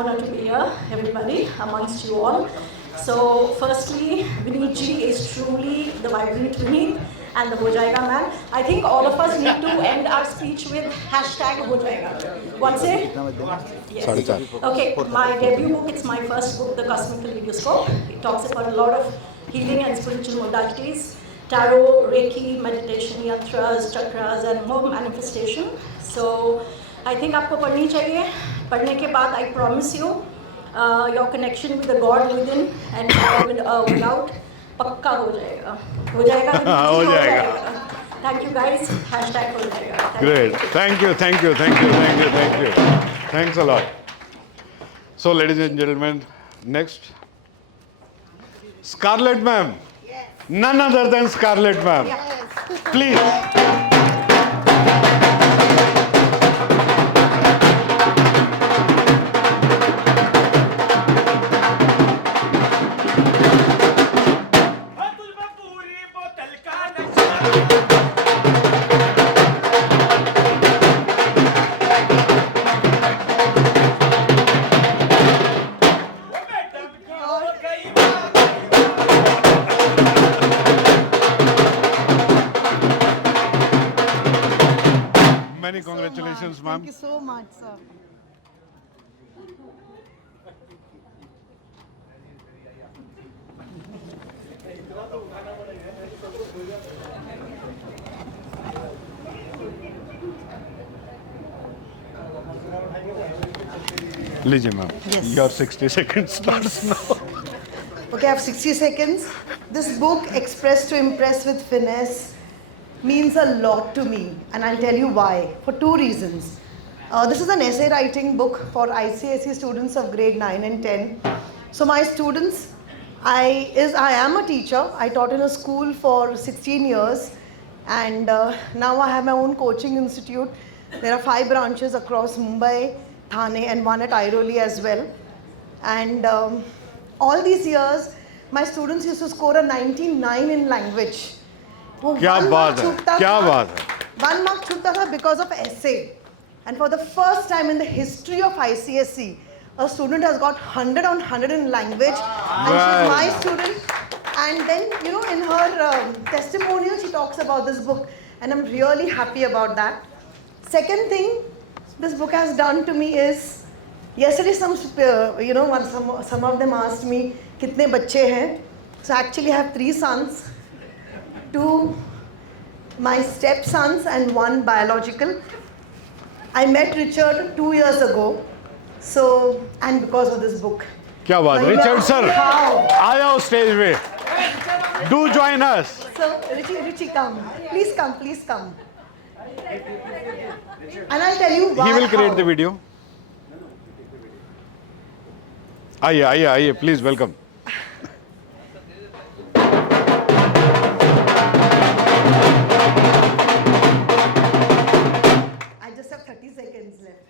honor to be here, everybody, amongst you all. So, firstly, Vineet ji is truly the vibrant Vineet and the Ho Jayega man. I think all of us need to end our speech with hashtag Ho Jayega. One say? Yes. Okay, my debut book, it's my first book, The Cosmical Videoscope. It talks about a lot of healing and spiritual modalities, tarot, Reiki, meditation, yantras, chakras, and more manifestation. So, I think आपको पढ़नी चाहिए. पढ़ने के बाद I promise you, your connection with the God within and without पक्का हो जाएगा. हो जाएगा. हो जाएगा. Thank you guys. Hashtag हो जाएगा. Great. Thank you. Thanks a lot. So, ladies and gentlemen, next, Scarlett ma'am. Yes. None other than Scarlett ma'am. Yes. Please. Many congratulations, ma'am. Thank you so much, sir. लीजिए ma'am. Yes. Your 60 seconds starts now. Okay, I have 60 seconds. This book, Express to Impress with Finesse, means a lot to me, and I'll tell you why. For two reasons. This is an essay writing book for ICSE students of grade 9 and 10. So my students, I am a teacher. I taught in a school for 16 years, and now I have my own coaching institute. There are 5 branches across Mumbai, Thane, and one at Airoli as well. And all these years, my students used to score a 99 in language. वो क्या one बात mark है, छूटता क्या था- बात है। 1 mark छूटता था because of essay. And for the first time in the history of ICSE, a student has got 100 on 100 in language, and she's my student. And then, you know, in her testimonial, she talks about this book, and I'm really happy about that. Second thing this book has done to me is, yesterday some of them asked me, कितने बच्चे हैं? So actually I have 3 sons, 2 my stepsons and 1 biological. I met Richard 2 years ago, so, and because of this book. क्या बात है, Now you Richard ask sir, me how. आ जाओ stage पे. Do join us. So Richie, come. Please come. And I'll tell you why. He will create how. the video. आइए, please welcome. I just have 30 seconds left.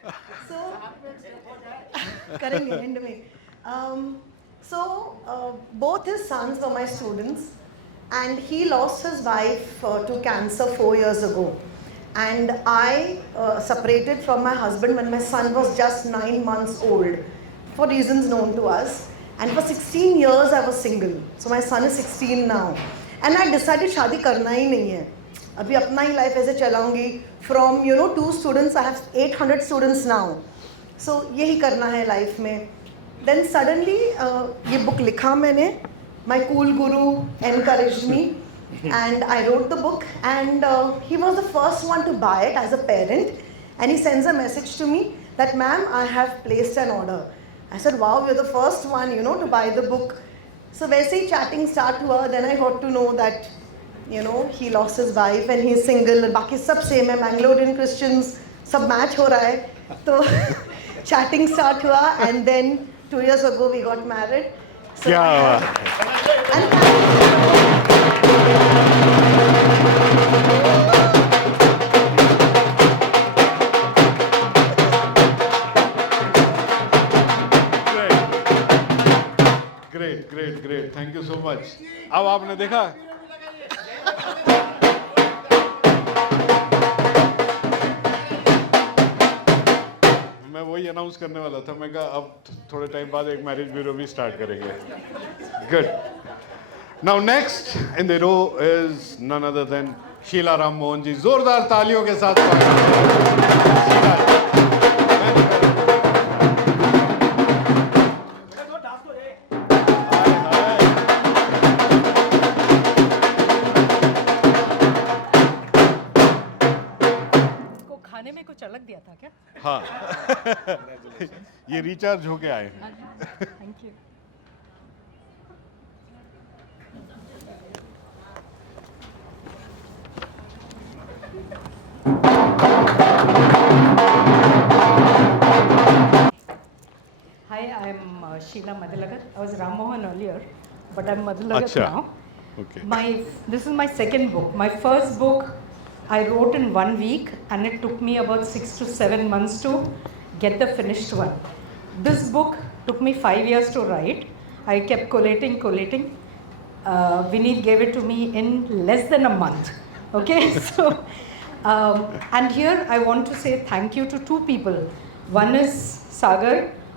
So, करेंगे end में. Both his sons were my students, and he lost his wife to cancer 4 years ago. And I separated from my husband when my son was just 9 months old, for reasons known to us. And for 16 years I was single. So my son is 16 now. And I decided शादी करना ही नहीं है. अभी अपना ही life ऐसे चलाऊंगी. From 2 students, I have 800 students now. So यही करना है लाइफ में. Then suddenly ये book लिखा मैंने. My cool guru encouraged me, and I wrote the book. And he was the first one to buy it as a parent. And he sends a message to me that, "Ma'am, I have placed an order." I said, "Wow, you're the first one, to buy the book." So वैसे ही chatting start हुआ. Then I got to know that, he lost his wife and he's single. बाकी सब same है, Mangalorean Christians, सब match हो रहा है. तो chatting start हुआ, and then 2 years ago we got married. So क्या I बात have- and Great. Thank you so much. अब आपने देखा? मैं मैं वही अनाउंस करने वाला था, मैं कहा अब थोड़े टाइम बाद एक मैरिज ब्यूरो भी स्टार्ट करेंगे. Good. Now next in the row is none other than Sheela Ram Mohan ji. जोरदार तालियों के साथ खाने में कुछ अलग दिया था क्या? हाँ. ये रिचार्ज होके आए हैं. Thank you. Hi, I'm Sheila Madhulagar. I was Ram Mohan earlier, but I'm Madhulagar Acha. now. Okay. This is my second book. My first book I wrote in 1 week, and it took me about 6 to 7 months to get the finished one. This book took me 5 years to write. I kept collating. Vineet gave it to me in less than a month. Okay, so and here I want to say thank you to two people. One is Sagar,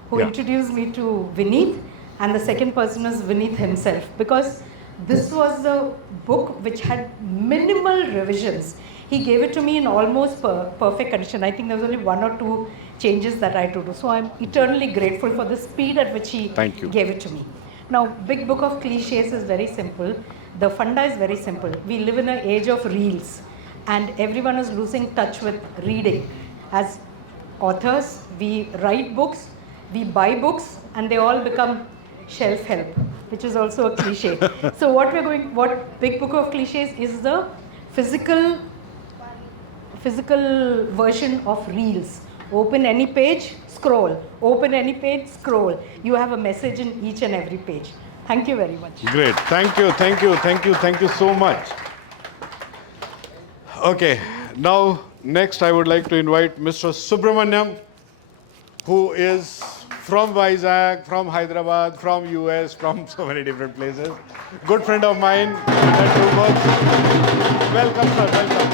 who Yeah. introduced me to Vineet, and the second person is Vineet himself, because this was the book which had minimal revisions. He gave it to me in almost perfect condition. I think there was only 1 or 2 changes that I had to do. So I'm eternally grateful for the speed at which he Thank you. gave it to me. Now, Big Book of Cliches is very simple. The funda is very simple. We live in an age of reels, and everyone is losing touch with reading. As authors, we write books, we buy books, and they all become shelf help, which is also a cliche. So what Big Book of Cliches is the physical version of reels. Open any page, scroll. Open any page, scroll. You have a message in each and every page. Thank you very much. Great. Thank you so much. Okay. Now, next I would like to invite Mr. Subramaniam, who is from Vizag, from Hyderabad, from US, from so many different places. Good friend of mine. Welcome, sir. Welcome.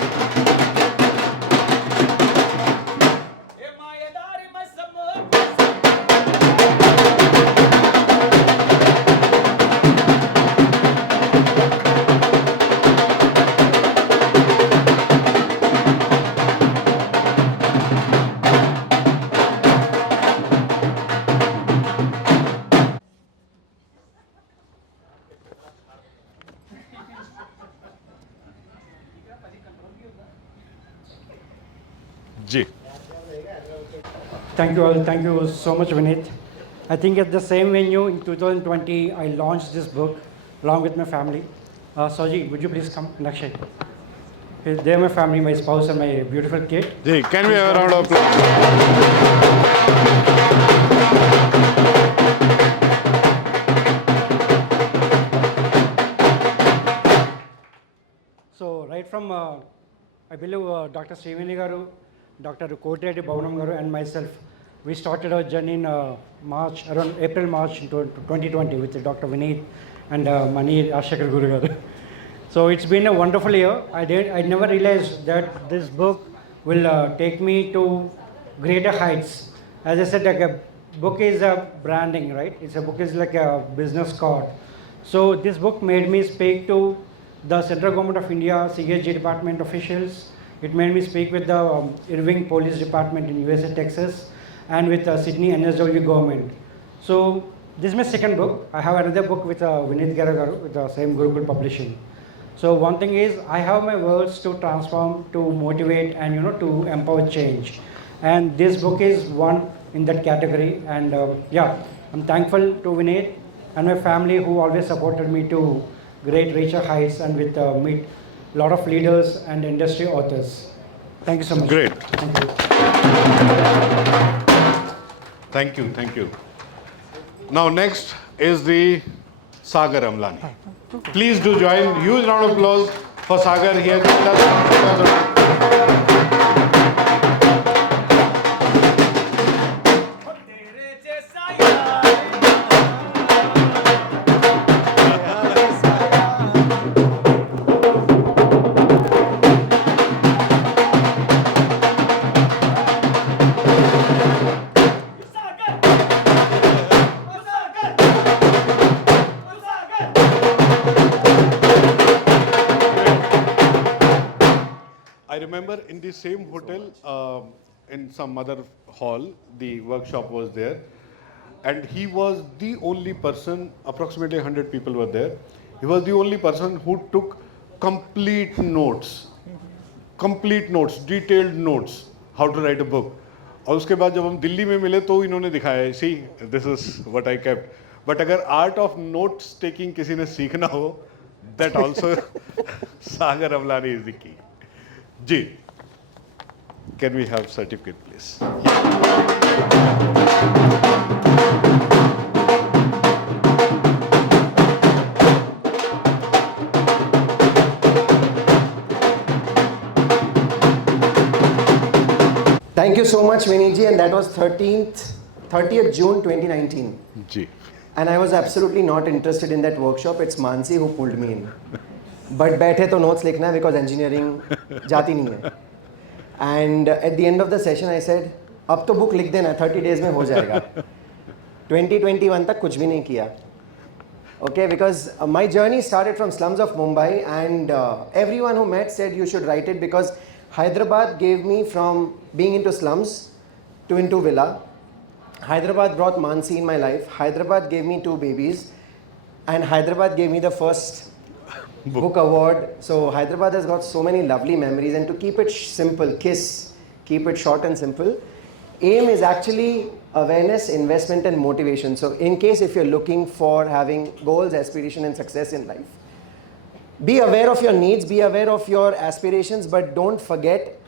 Ji. Thank you all. Thank you so much, Vineet. I think at the same venue in 2020, I launched this book along with my family. Soji, would you please come? Nakshay. They're my family, my spouse, and my beautiful kid. Ji, can we have a round of applause? So, right from, I believe, Dr. Sriveni Garu, Dr. Kotireddy Bhavanam Garu, and myself, we started our journey in March, around April, March 2020 with Dr. Vineet and Mani Ashakar Guru Garu. So it's been a wonderful year. I never realized that this book will take me to greater heights. As I said, like a book is a branding, right? A book is like a business card. So this book made me speak to the Central Government of India, CHG department officials. It made me speak with the Irving Police Department in USA, Texas, and with Sydney NSW government. So this is my second book. I have another book with Vineet Garagaru with the same Gurukul Publishing. So one thing is, I have my words to transform, to motivate, and to empower change. And this book is one in that category. And I'm thankful to Vineet and my family who always supported me to great richer heights and with meet a lot of leaders and industry authors. Thank you so much. Great. Thank you. Thank you. Now next is the Sagar Amlani. Please do join. Huge round of applause for Sagar. He has joined us. in the same hotel, in some other hall, the workshop was there. And he was the only person, approximately 100 people were there. He was the only person who took complete notes, detailed notes, how to write a book. और उसके बाद जब हम दिल्ली में मिले तो इन्होंने दिखाया, see, this is what I kept. But अगर art of notes taking किसी ने सीखना हो, that also Sagar Amlani is the key. Ji, can we have certificate please? Thank you so much, Vinny ji, and that was 30th June 2019. Ji. And I was absolutely not interested in that workshop. It's Mansi who pulled me in. But बैठे तो notes लिखना है because engineering जाती नहीं है. And at the end of the session, I said, अब तो book लिख देना, 30 days में हो जाएगा. 2021 तक कुछ भी नहीं किया. Okay, because my journey started from slums of Mumbai, and everyone who met said you should write it because Hyderabad gave me from being into slums to into villa. Hyderabad brought Mansi in my life. Hyderabad gave me 2 babies, and Hyderabad gave me the first book award. So Hyderabad has got so many lovely memories, and to keep it simple, keep it short and simple. AIM is actually awareness, investment and motivation. So in case if you're looking for having goals, aspiration and success in life, be aware of your needs, be aware of your aspirations, but don't forget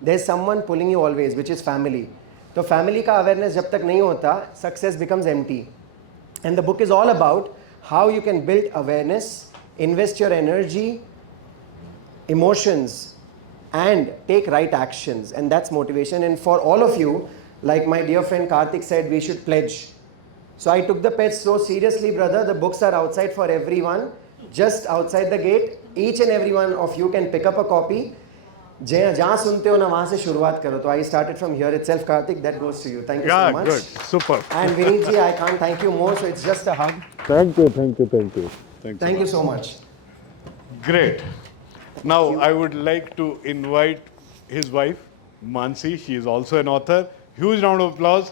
there's someone pulling you always, which is family. So family ka awareness jab tak nahi hota, success becomes empty. And the book is all about how you can build awareness, invest your energy, emotions, and take right actions. And that's motivation. And for all of you, like my dear friend Karthik said, we should pledge. So I took the pledge so seriously, brother. The books are outside for everyone, just outside the gate. Each and every one of you can pick up a copy. जहाँ सुनते हो ना वहाँ से शुरुआत करो. So I started from here itself, Karthik. That goes to you. Thank you so much. Good, super. And Vinit ji, I can't thank you more. So it's just a hug. Thank you. Thank you so much. Great. Now I would like to invite his wife, Mansi. She is also an author. Huge round of applause,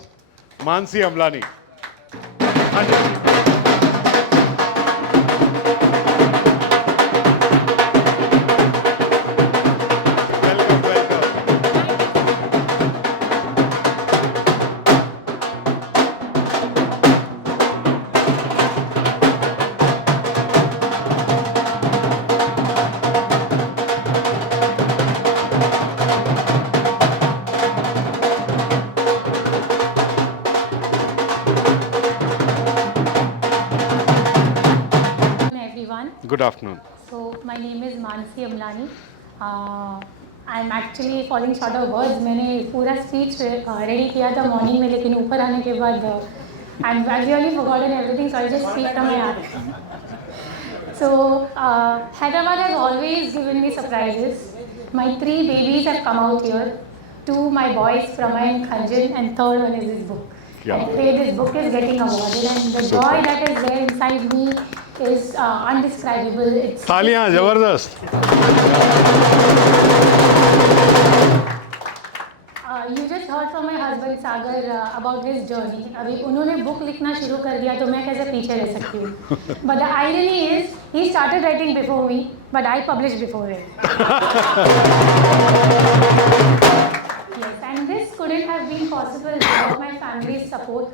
Mansi Amlani. Good afternoon. So my name is Mansi Amlani. I'm actually falling short of words. मैंने पूरा speech ready किया था morning में, लेकिन ऊपर आने के बाद I've really forgotten everything, so I just speak from my heart. So Hyderabad has always given me surprises. My 3 babies have come out here. 2 my boys, Pramay and Khanjan, and 3rd one is this book. Yeah. I pray this book is getting awarded, and the joy that is there inside me is undescribable. It's तालियां जबरदस्त. You just heard from my husband Sagar about his journey. अभी उन्होंने book लिखना शुरू कर दिया तो मैं कैसे पीछे रह सकती हूँ? But the irony is he started writing before me, but I published before him. Yes, and this couldn't have been possible without my family's support,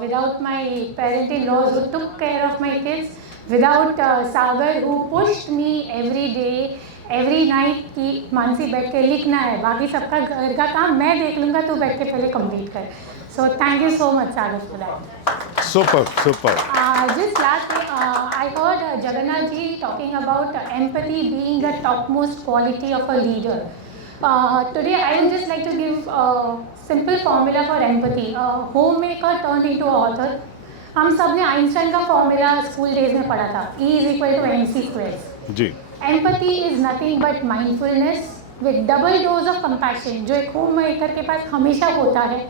without my parent-in-laws who took care of my kids, without Sagar who pushed me every day, every night कि मानसी बैठ के लिखना है, बाकी सबका घर का काम मैं देख लूँगा, तू बैठ के पहले complete कर. So thank you so much, Sagar, for that. Super. Just lastly, I heard Jagannath ji talking about empathy being the topmost quality of a leader. Today I would just like to give a simple formula for empathy. A homemaker turned into an author. हम सब ने Einstein का formula school days में पढ़ा था, E = mc squares. Ji. Empathy is nothing but mindfulness with double dose of compassion, जो एक home maker के पास हमेशा होता है.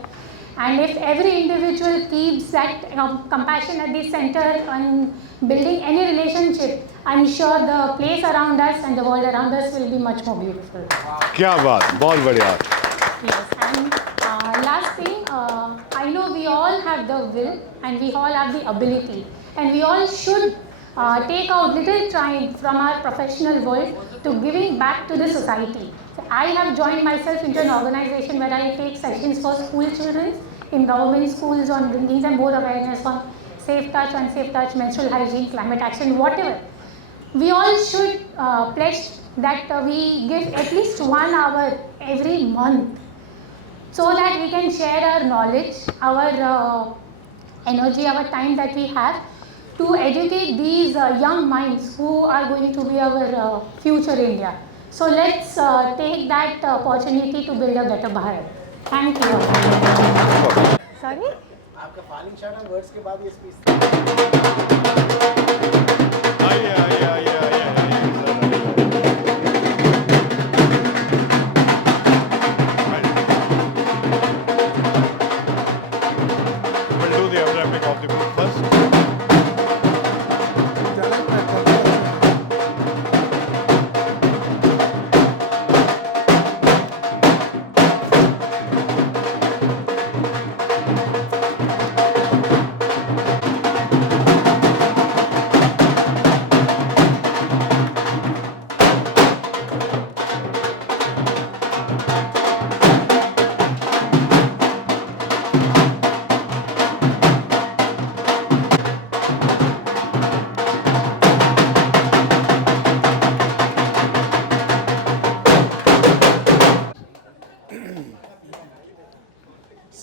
And if every individual keeps that compassion at the center and building any relationship, I'm sure the place around us and the world around us will be much more beautiful. क्या बात, बहुत बढ़िया. Yes, and last thing, I know we all have the will and we all have the ability, and we all should take out little time from our professional world to giving back to the society. So I have joined myself into an organization where I take sessions for school children in government schools on bringing them more awareness on safe touch, unsafe touch, menstrual hygiene, climate action, whatever. We all should pledge that we give at least 1 hour every month so that we can share our knowledge, our energy, our time that we have to educate these young minds who are going to be our future India. So let's take that opportunity to build a better Bharat. Thank you. Sorry? आपका falling shot on words के बाद ये speech आइए. We'll do the wrapping of the book first.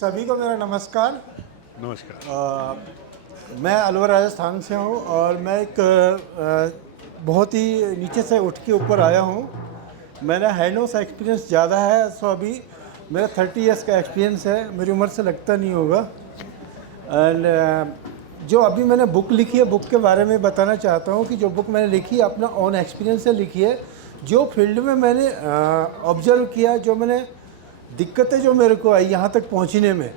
सभी को मेरा नमस्कार. मैं अलवर राजस्थान से हूँ और मैं एक बहुत ही नीचे से उठ के ऊपर आया हूँ. मेरा हैंडों से एक्सपीरियंस ज़्यादा है, सो अभी मेरा 30 इयर्स का एक्सपीरियंस है. मेरी उम्र से लगता नहीं होगा. एंड जो अभी मैंने बुक लिखी है, बुक के बारे में बताना चाहता हूँ कि जो बुक मैंने लिखी है अपना ओन एक्सपीरियंस से लिखी है. जो फील्ड में मैंने ऑब्जर्व किया, जो मैंने दिक्कतें जो मेरे को आई यहाँ तक पहुँचने में,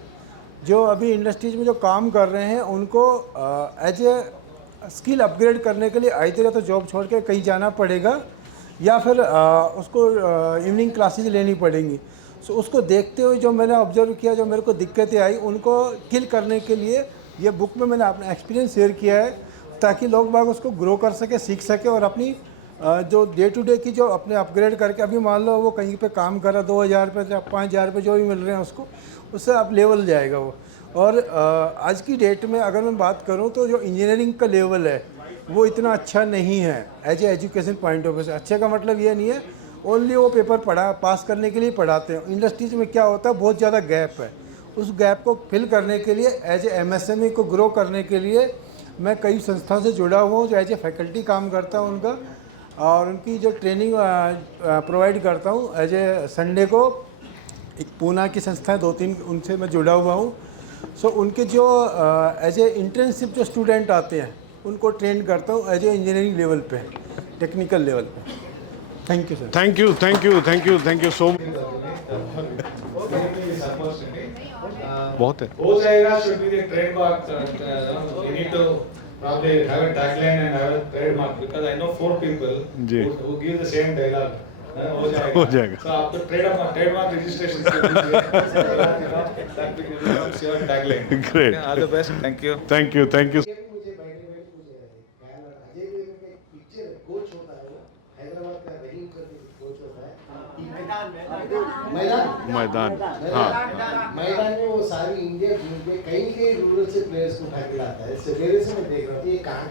जो अभी इंडस्ट्रीज में जो काम कर रहे हैं उनको एज ए स्किल अपग्रेड करने के लिए आइदर तो जॉब छोड़ के कहीं जाना पड़ेगा या फिर उसको इवनिंग क्लासेस लेनी पड़ेंगी. सो उसको देखते हुए जो मैंने ऑब्जर्व किया, जो मेरे को दिक्कतें आई, उनको किल करने के लिए ये बुक में मैंने अपना एक्सपीरियंस शेयर किया है ताकि लोग बाग उसको ग्रो कर सके, सीख सके और अपनी जो डे टू डे की जो अपने अपग्रेड करके, अभी मान लो वो कहीं पे काम कर रहा 2000 रुपये या 5000 रुपये जो भी मिल रहे हैं उसको, उससे अब लेवल जाएगा वो. और आज की डेट में अगर मैं बात करूं तो जो इंजीनियरिंग का लेवल है वो इतना अच्छा नहीं है as a education point of view से. अच्छे का मतलब ये नहीं है ओनली वो पेपर पास करने के लिए पढ़ाते हैं. इंडस्ट्रीज में क्या होता है, बहुत ज़्यादा गैप है. उस गैप को फिल करने के लिए एज ए MSME को ग्रो करने के लिए मैं कई संस्थाओं से जुड़ा हुआ हूँ जो एज ए फैकल्टी काम करता हूँ उनका, और उनकी जो ट्रेनिंग प्रोवाइड करता हूँ. एज ए संडे को एक पूना की संस्था है, 2-3 उनसे मैं जुड़ा हुआ हूँ. सो उनके जो एज ए इंटर्नशिप जो स्टूडेंट आते हैं उनको ट्रेन करता हूँ एज ए इंजीनियरिंग लेवल पे, टेक्निकल लेवल पे. Thank you sir. Thank you so much. बहुत है. हो जाएगा should be the trademark. We need to probably have a tagline and have a trademark because I know 4 people who give the same dialogue. हो जाएगा. So आपको trademark registration से that becomes your tagline. Great. All the best. Thank you. Thank you. मैदान, हाँ, मैदान में वो सारी इंडिया टीम के कई रूरल से प्लेयर्स को उठा के लाता है. सवेरे से मैं देख रहा हूँ ये कहाँ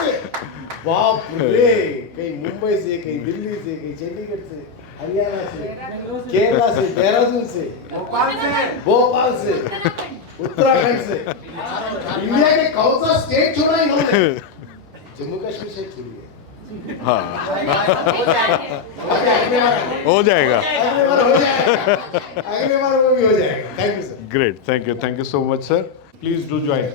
से बाप रे, कहीं मुंबई से, कहीं दिल्ली से, कहीं चंडीगढ़ से, हरियाणा से, केरला से, देहरादून से, भोपाल से, उत्तराखंड से, इंडिया के कौन सा स्टेट छोड़ा इन्होंने? जम्मू कश्मीर से छोड़ी है. हाँ, हो जाएगा. अगले बार वो भी हो जाएगा. Thank you sir. Great. Thank you so much, sir. Please do join.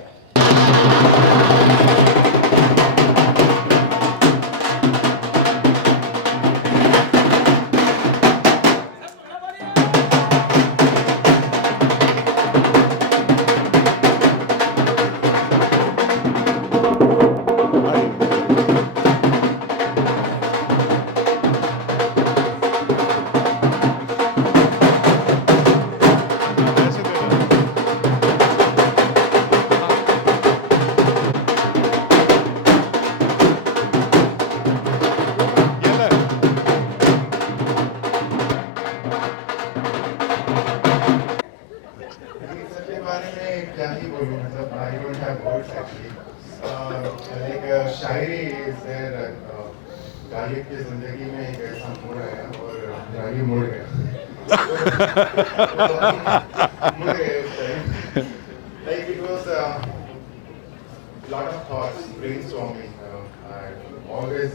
क्या ही बोलूँ मतलब I don't have words actually. Like Shayari is there. Ghalib की जिंदगी में एक ऐसा मोड़ आया और गाली मुड़ गया. मुड़ गए उस time. Like it was lot of thoughts, brainstorming. I always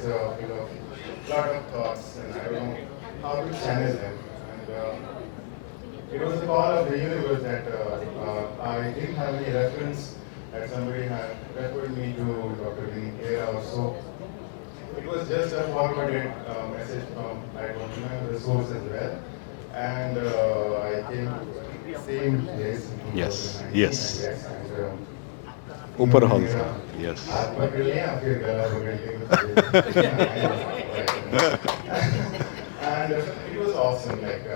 lot of thoughts, and I don't know how to channel them. And it was the call of the universe that I didn't have any reference, that somebody had referred me to Dr. Vinny Kera or so. It was just a forwarded message from, I don't remember the source as well. And I came to the same place. Yes, yes. And, Upper Hall. Yes. हाथ पकड़ लिया फिर गला पकड़ लिया. And it was awesome. Like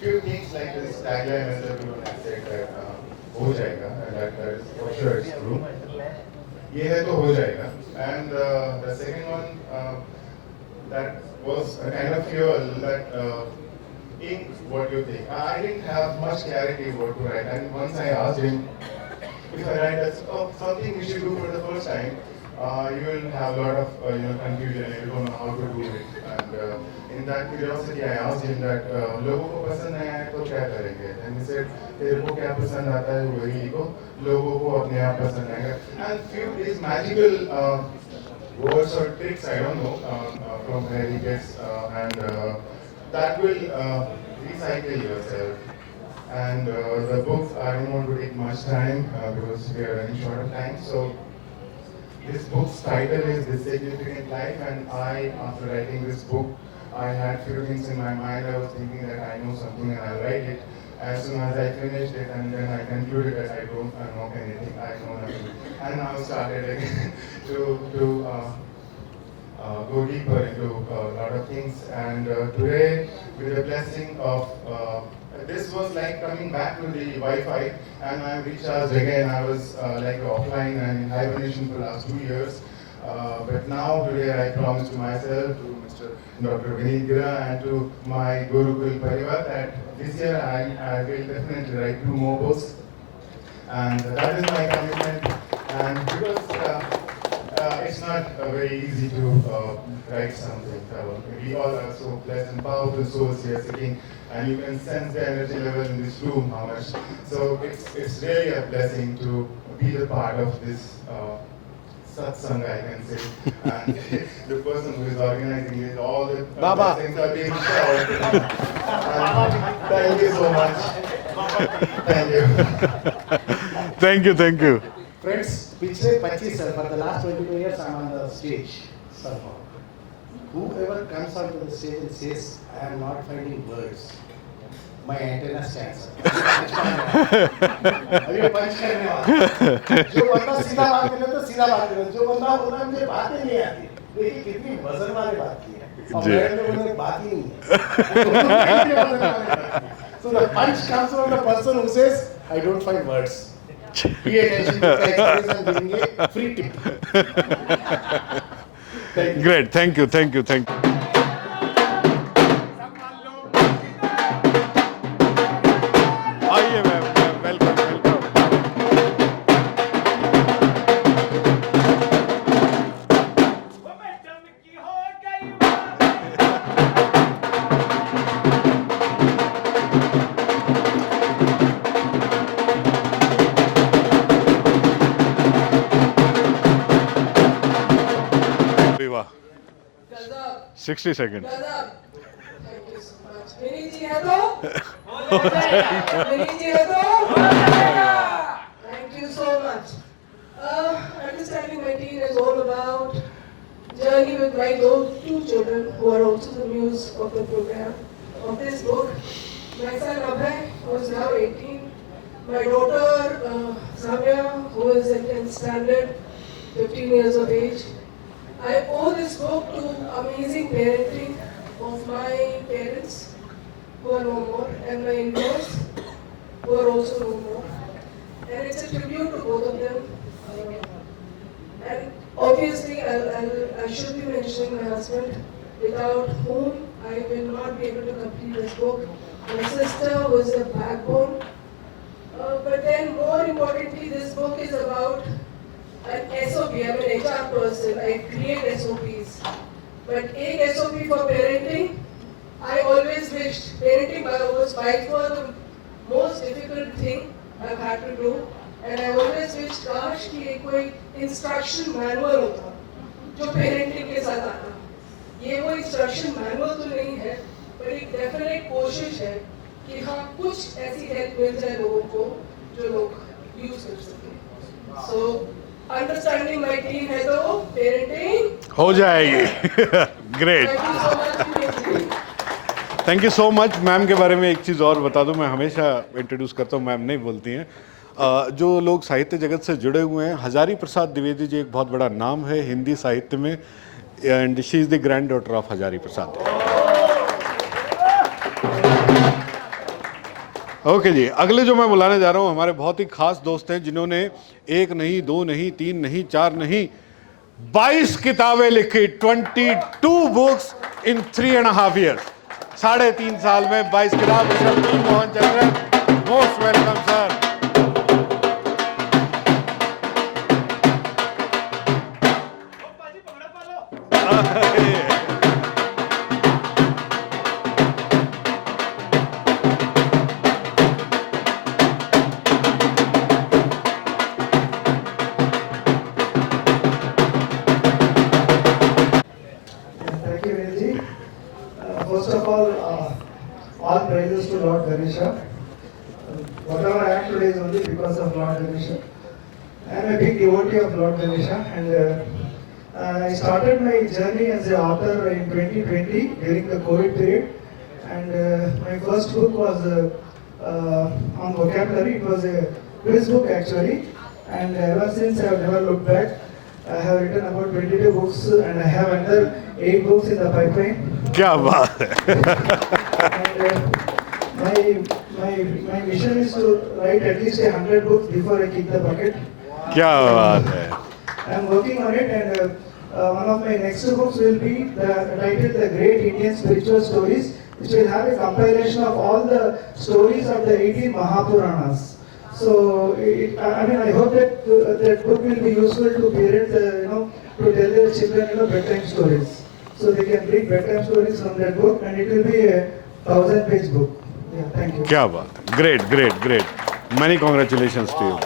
few things like this tagline as everyone has said that हो जाएगा, and that is for sure it's true. ये है तो हो जाएगा. And the second one that was a kind of fuel that in what you think. I didn't have much clarity what to write, and once I asked him if I write something we should do for the first time, you will have a lot of confusion and you don't know how to do it. And in that curiosity, I asked him that लोगों को पसंद नहीं आए तो क्या करेंगे? And he said, तेरे को क्या पसंद आता है वही लिखो, लोगों को अपने आप पसंद आएगा. And few these magical words or tricks, I don't know, from where he gets, and that will recycle yourself. And the book, I don't want to take much time because we are running short of time. So this book's title is The Significant Life, and after writing this book, I had few things in my mind. I was thinking that I know something and I'll write it. As soon as I finished it, and then I concluded that I don't know anything, I know nothing. And now started again to go deeper into a lot of things. And today, with the blessing of this was like coming back to the Wi-Fi, and I'm recharged again. I was like offline and in hibernation for the last 2 years. But now today I promise to myself, to Mr. Dr. Vinny Kera, and to my Gurukul Parivar that this year I will definitely write 2 more books. And that is my commitment. And because it's not very easy to write something. We all are so blessed and powerful souls here sitting, and you can sense the energy level in this room, how much. So it's really a blessing to be the part of this satsang, I can say. And the person who is organizing it, all the blessings are being showered. Thank you so much. Thank you. Thank you, thank you. Friends, पिछले 25 साल, for the last 22 years, I'm on the stage somehow. Whoever comes onto the stage and says, I am not finding words, my antenna stands up. अभी पंच करने वाला. जो बंदा सीधा बात करे तो सीधा बात करे. जो बंदा बोला मुझे बात ही नहीं आती. देखिए कितनी वजन वाली बात की है. और मेरे में मुझे बात ही नहीं है. So the punch comes from the person who says, I don't find words. Pay attention to the exercise and giving a free tip. Great, thank you, thank you, thank you. आइए मैम, वेलकम, वेलकम. विवाह 60 seconds. Vineet जी है तो विनीत जी है तो thank you so much. Understanding my teen is all about journey with my those 2 children who are also the muse of the program of this book. My son Abhay, who is now 18, my daughter Samya, who is in 10th standard, 15 years of age. I owe this book to amazing parenting of my parents, who are no more, and my in-laws, who are also no more. And it's a tribute to both of them. And obviously, I should be mentioning my husband, without whom I will not be able to complete this book. My sister was the backbone. But then more importantly, this book is about an SOP. I'm an HR person. I create SOPs. But a SOP for parenting, I always wished parenting was by far the most difficult thing I've had to do. And I always wished काश कि एक कोई instruction manual होता जो parenting के साथ आता. ये वो instruction manual तो नहीं है, पर एक definite कोशिश है कि हाँ कुछ ऐसी help मिल जाए लोगों को जो लोग use कर सकें. So understanding my teen है तो parenting हो जाएगी. Great. Thank you so much. Ma'am के बारे में एक चीज़ और बता दूं, मैं हमेशा इंट्रोड्यूस करता हूं, मैम नहीं बोलती हैं. जो लोग साहित्य जगत से जुड़े हुए हैं, हजारी प्रसाद द्विवेदी जी एक बहुत बड़ा नाम है हिंदी साहित्य में, and she is the granddaughter of Hazari Prasad. Okay ji, अगले जो मैं बुलाने जा रहा हूं हमारे बहुत ही खास दोस्त हैं जिन्होंने एक नहीं, दो नहीं, तीन नहीं, चार नहीं, 22 किताबें लिखी. 22 बुक्स इन 3.5 years. 3.5 साल में 22 किताब. Mohan Chandran, most welcome sir. Thank you, Vinji. First of all praises to Lord Ganesha. Whatever I am today is only because of Lord Ganesha. I am a big devotee of Lord Ganesha, and I started my journey as an author in 2020 during the COVID period. And my first book was on vocabulary. It was a quiz book actually, and ever since I have never looked back. I have written about 22 books, and I have another 8 books in the pipeline. क्या बात है. And my mission is to write at least 100 books before I kick the bucket. क्या बात है. I am working on it, and one of my next books will be titled The Great Indian Spiritual Stories, which will have a compilation of all the stories of the 18 Mahapuranas. So, I hope that that book will be useful to parents, to tell their children, bedtime stories. So they can read bedtime stories from that book, and it will be a 1000-page book. Yeah, thank you. क्या बात है. Great, great, great. Many congratulations to you.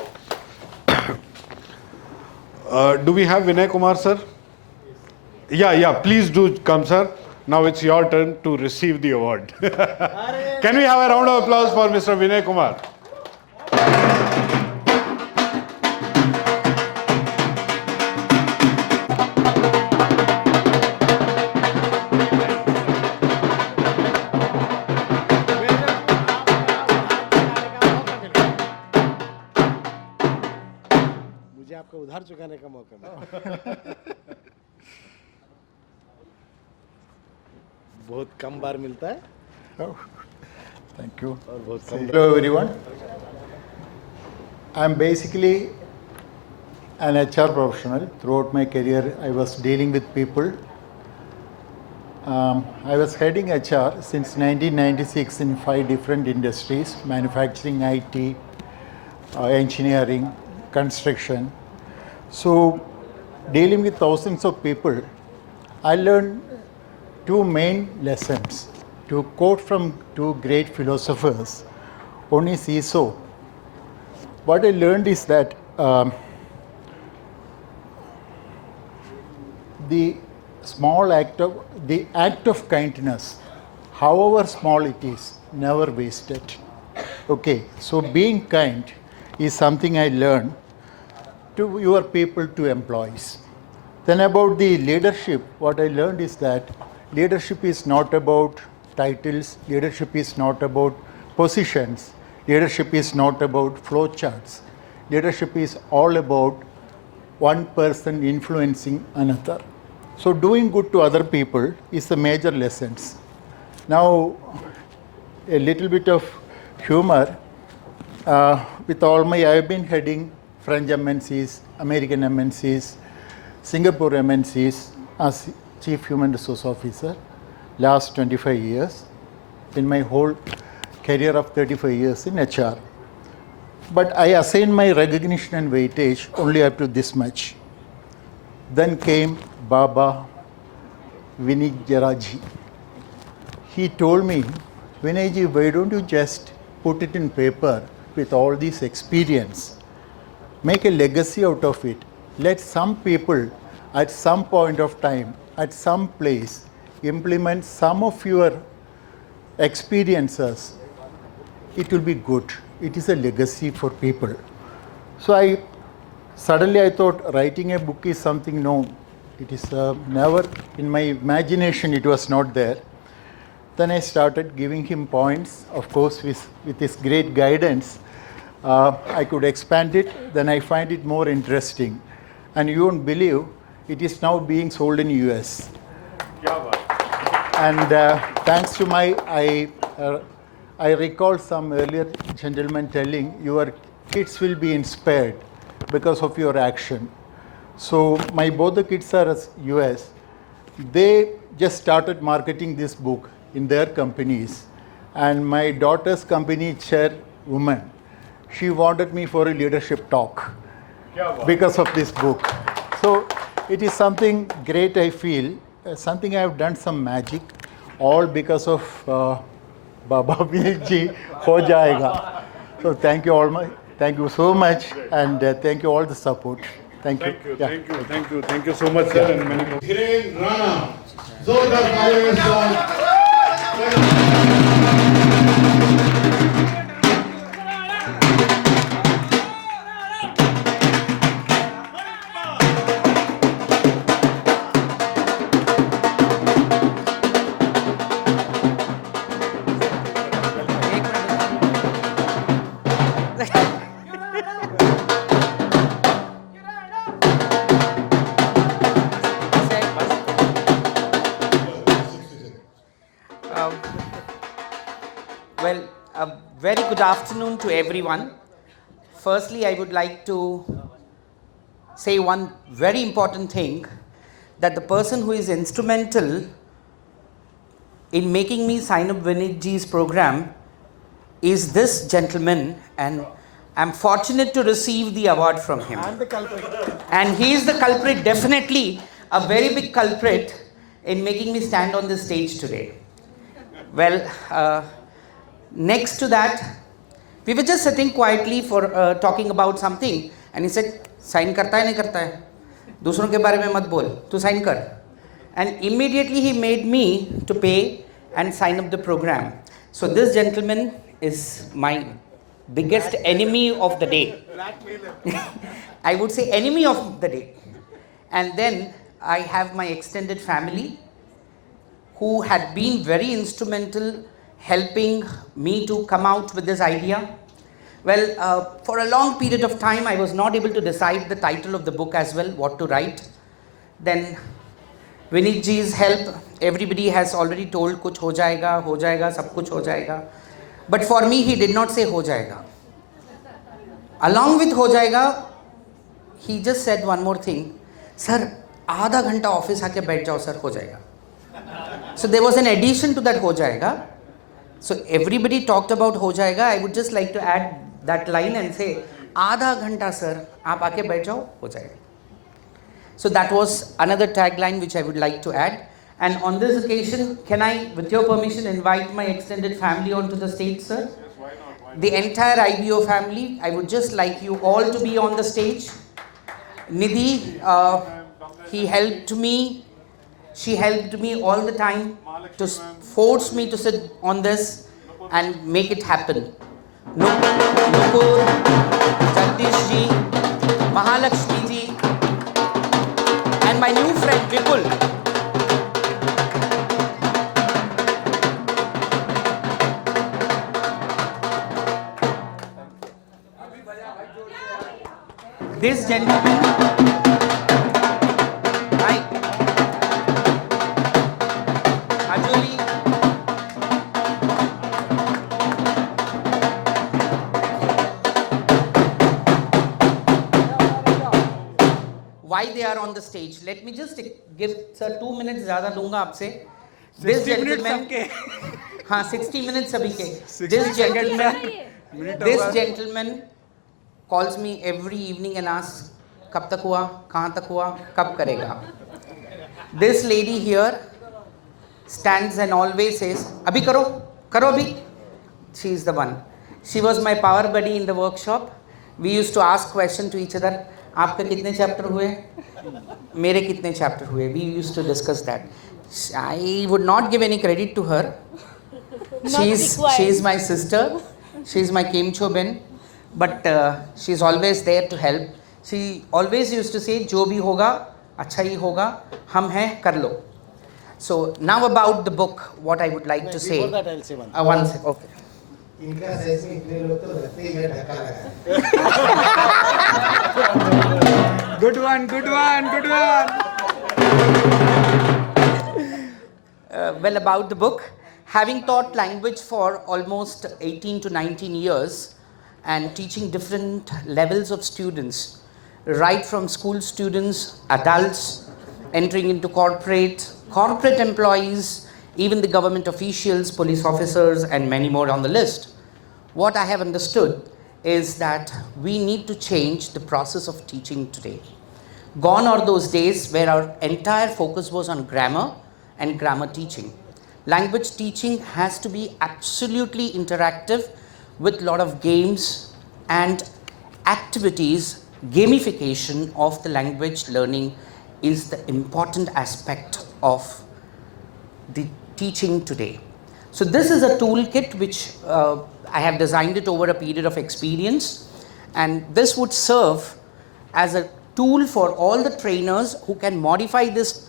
Do we have Vinay Kumar, sir? Yeah, please do come, sir. Now it's your turn to receive the award. Can we have a round of applause for Mr. Vinay Kumar? मुझे आपका उधार चुकाने का मौका मिला. बहुत कम बार मिलता है. Thank you. और बहुत कम. Hello everyone. I am basically an HR professional. Throughout my career, I was dealing with people. I was heading HR since 1996 in 5 different industries: manufacturing, IT, engineering, construction. So, dealing with thousands of people, I learned 2 main lessons. To quote from 2 great philosophers, one is Aesop. What I learned is that the act of kindness, however small it is, never wasted. Okay, so being kind is something I learned to your people, to employees. Then about the leadership, what I learned is that leadership is not about titles, leadership is not about positions, leadership is not about flow charts. Leadership is all about one person influencing another. So doing good to other people is the major lessons. Now, a little bit of humor. With all my, I've been heading French MNCs, American MNCs, Singapore MNCs as Chief Human Resource Officer last 25 years. In my whole career of 35 years in HR. But I assigned my recognition and weightage only up to this much. Then came Baba Vinay Jaraji. He told me, Vinayji, why don't you just put it in paper with all this experience? Make a legacy out of it. Let some people at some point of time, at some place, implement some of your experiences. It will be good. It is a legacy for people. So I thought writing a book is something, no, it is never, in my imagination it was not there. Then I started giving him points, of course with his great guidance. I could expand it, then I find it more interesting. And you won't believe, it is now being sold in US. And thanks to I recall some earlier gentleman telling, your kids will be inspired because of your action. So both the kids are US. They just started marketing this book in their companies. And my daughter's company chairwoman, she wanted me for a leadership talk because of this book. So it is something great, I feel, something I have done some magic, all because of Baba Vinayji Ho Jayega. So thank you so much, and thank you all the support. Thank you. Thank you so much, sir. And many more. Hiren Rana, जोरदार तालियों के साथ Well, a very good afternoon to everyone. Firstly, I would like to say one very important thing, that the person who is instrumental in making me sign up Vinayji's program is this gentleman, and I'm fortunate to receive the award from him. I'm the culprit. And he is the culprit, definitely a very big culprit in making me stand on this stage today. Well, next to that, we were just sitting quietly for talking about something, and he said, sign karta hai nahi karta hai? Dusron ke bare mein mat bol, tu sign kar. And immediately he made me to pay and sign up the program. So this gentleman is my biggest enemy of the day. I would say enemy of the day. And then I have my extended family who had been very instrumental helping me to come out with this idea. Well, for a long period of time, I was not able to decide the title of the book as well, what to write. Then Vinayji's help, everybody has already told, kuch ho jayega, sab kuch ho jayega. But for me, he did not say ho jayega. Along with ho jayega, he just said one more thing. Sir, आधा घंटा office आके बैठ जाओ sir, हो जाएगा. So there was an addition to that ho jayega. So everybody talked about ho jayega. I would just like to add that line and say, आधा घंटा sir, आप आके बैठ जाओ, हो जाएगा. So that was another tagline which I would like to add. And on this occasion, can I, with your permission, invite my extended family onto the stage, sir? The entire IBO family, I would just like you all to be on the stage. Nidhi, he helped me. She helped me all the time to force me to sit on this and make it happen. Nupur, Jagdish ji, Mahalakshmi ji, and my new friend Vipul. This gentleman, hi, Ajoli, why they are on the stage? Let me just give sir 2 minutes ज़्यादा लूँगा आपसे. This gentleman, हाँ 60 minutes अभी के. This gentleman calls me every evening and asks, कब तक हुआ, कहाँ तक हुआ, कब करेगा. This lady here stands and always says, अभी करो, करो अभी. She is the one. She was my power buddy in the workshop. We used to ask question to each other. आपके कितने chapter हुए? मेरे कितने chapter हुए? We used to discuss that. I would not give any credit to her. She is my sister. She is my Kemcho Ben. But she is always there to help. She always used to say, जो भी होगा, अच्छा ही होगा, हम हैं, कर लो. So now about the book, what I would like to say. Before that, I'll say one. One second. Okay. इनका size में इतने लोग तो लगते ही मैं ढका लगा. Good one, good one, good one. Well, about the book, having taught language for almost 18 to 19 years and teaching different levels of students, right from school students, adults, entering into corporate employees, even the government officials, police officers, and many more on the list. What I have understood is that we need to change the process of teaching today. Gone are those days where our entire focus was on grammar and grammar teaching. Language teaching has to be absolutely interactive with a lot of games and activities. Gamification of the language learning is the important aspect of the teaching today. So this is a toolkit which I have designed it over a period of experience, and this would serve as a tool for all the trainers who can modify this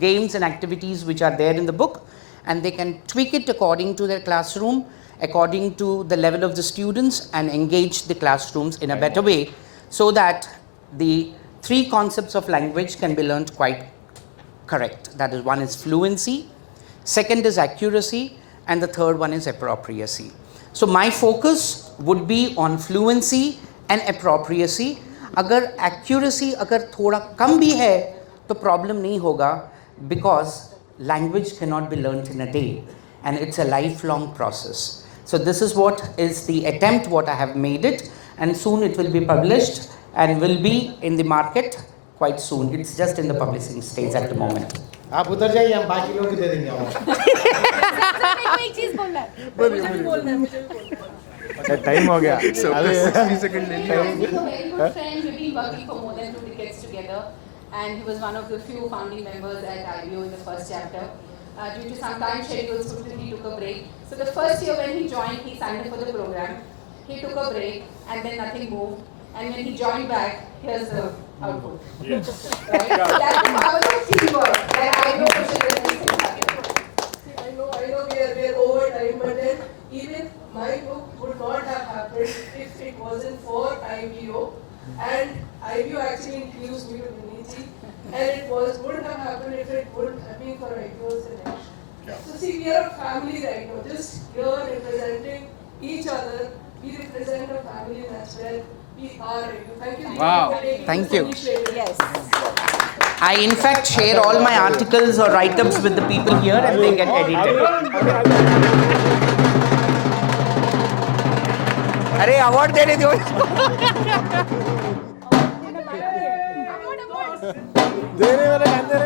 games and activities which are there in the book, and they can tweak it according to their classroom, according to the level of the students, and engage the classrooms in a better way, so that the 3 concepts of language can be learned quite correct. That is, one is fluency, second is accuracy, and the third one is appropriacy. So my focus would be on fluency and appropriacy. अगर accuracy अगर थोड़ा कम भी है तो problem नहीं होगा, because language cannot be learnt in a day and it's a lifelong process. So this is what is the attempt what I have made it, and soon it will be published and will be in the market quite soon. It's just in the publishing stage at the moment. आप उधर जाइए, हम बाकी लोग दे देंगे. एक चीज बोलना है. मुझे भी बोलना है. टाइम हो गया. 60 सेकंड ले लिया. Very good friend. We've been working for more than 2 decades together, and he was one of the few founding members at IBO in the first chapter. Due to some time schedules, he took a break. So the first year when he joined, he signed up for the program. He took a break, and then nothing moved. And when he joined back, here's the output. Yes. Right? So that's the power of teamwork that IBO should I know we are over time, but then even my book would not have happened if it wasn't for IBO, and IBO actually introduced me to Viniji, and it wouldn't have happened if it wouldn't have been for IBO's selection. So see, we are a family right now, just here representing each other. We represent a family, and that's where we are right now. Thank you. Wow. Thank you. Yes. I in fact share all my articles or write-ups with the people here, and they get edited. अरे award देने दो. देने वाले अंदर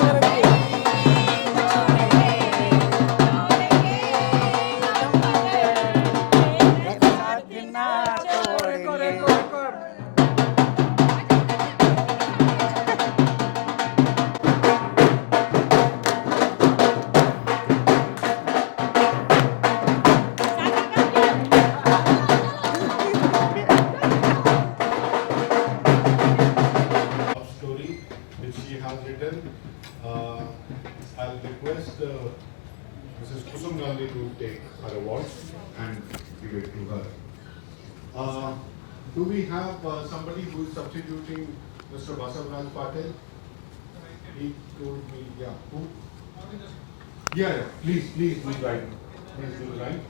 I'll request Mrs. Kusum Gandhi to take her award and give it to her. Do we have somebody who is substituting Mr. Basavraj Patel? He told me, yeah. Who? Yeah, please do right. Please do right.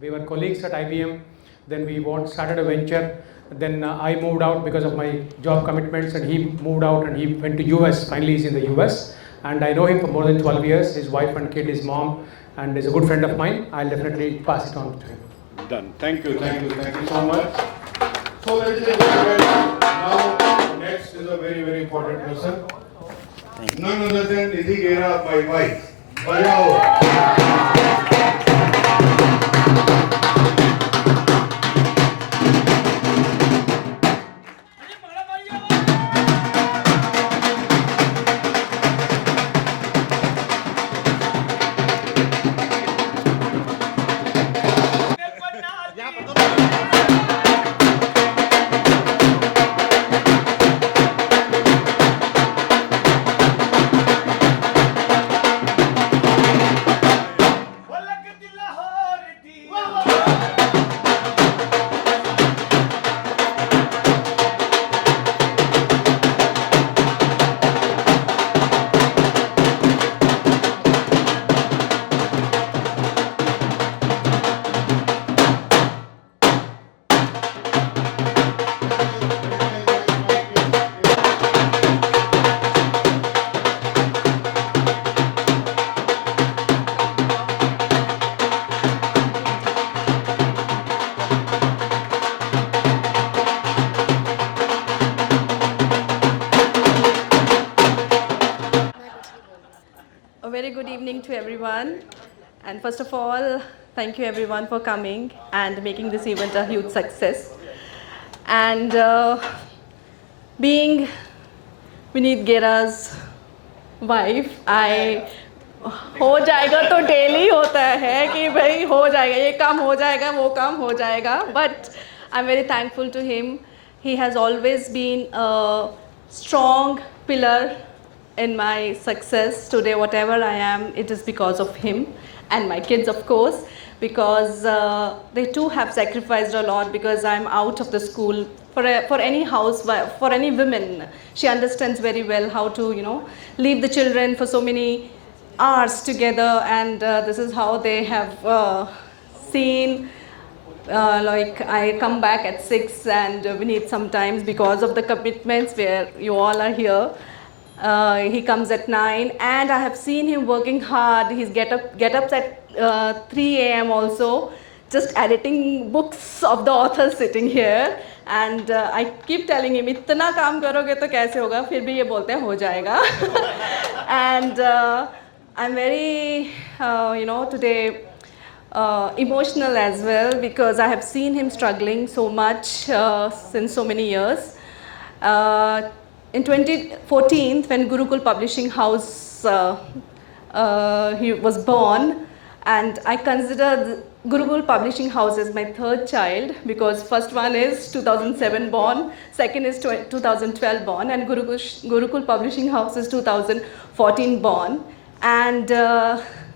We were colleagues at IBM. Then we started a venture. Then I moved out because of my job commitments, and he moved out and he went to US. Finally, he's in the US. And I know him for more than 12 years. His wife and kid, his mom, and is a good friend of mine. I'll definitely pass it on to him. Done. Thank you so much. So ladies and gentlemen, now next is a very, very important person. None other than Nidhi Gera, my wife. A very good evening to everyone. And first of all, thank you everyone for coming and making this event a huge success. And being Vineet Gera's wife, I हो जाएगा तो daily होता है कि भाई हो जाएगा, ये काम हो जाएगा, वो काम हो जाएगा. But I'm very thankful to him. He has always been a strong pillar in my success today. Whatever I am, it is because of him and my kids, of course, because they too have sacrificed a lot. Because I'm out of the school. For any housewife, for any woman, she understands very well how to, leave the children for so many hours together, and this is how they have seen. Like I come back at 6 and we need sometimes because of the commitments where you all are here. He comes at 9, and I have seen him working hard. He's get-ups at 3 a.m. also, just editing books of the authors sitting here. And I keep telling him, इतना काम करोगे तो कैसे होगा? फिर भी ये बोलते हैं हो जाएगा. And I'm very, today emotional as well, because I have seen him struggling so much since so many years. In 2014, when Gurukul Publishing House he was born, and I consider Gurukul Publishing House as my third child, because first one is 2007 born, second is 2012 born, and Gurukul Publishing House is 2014 born. And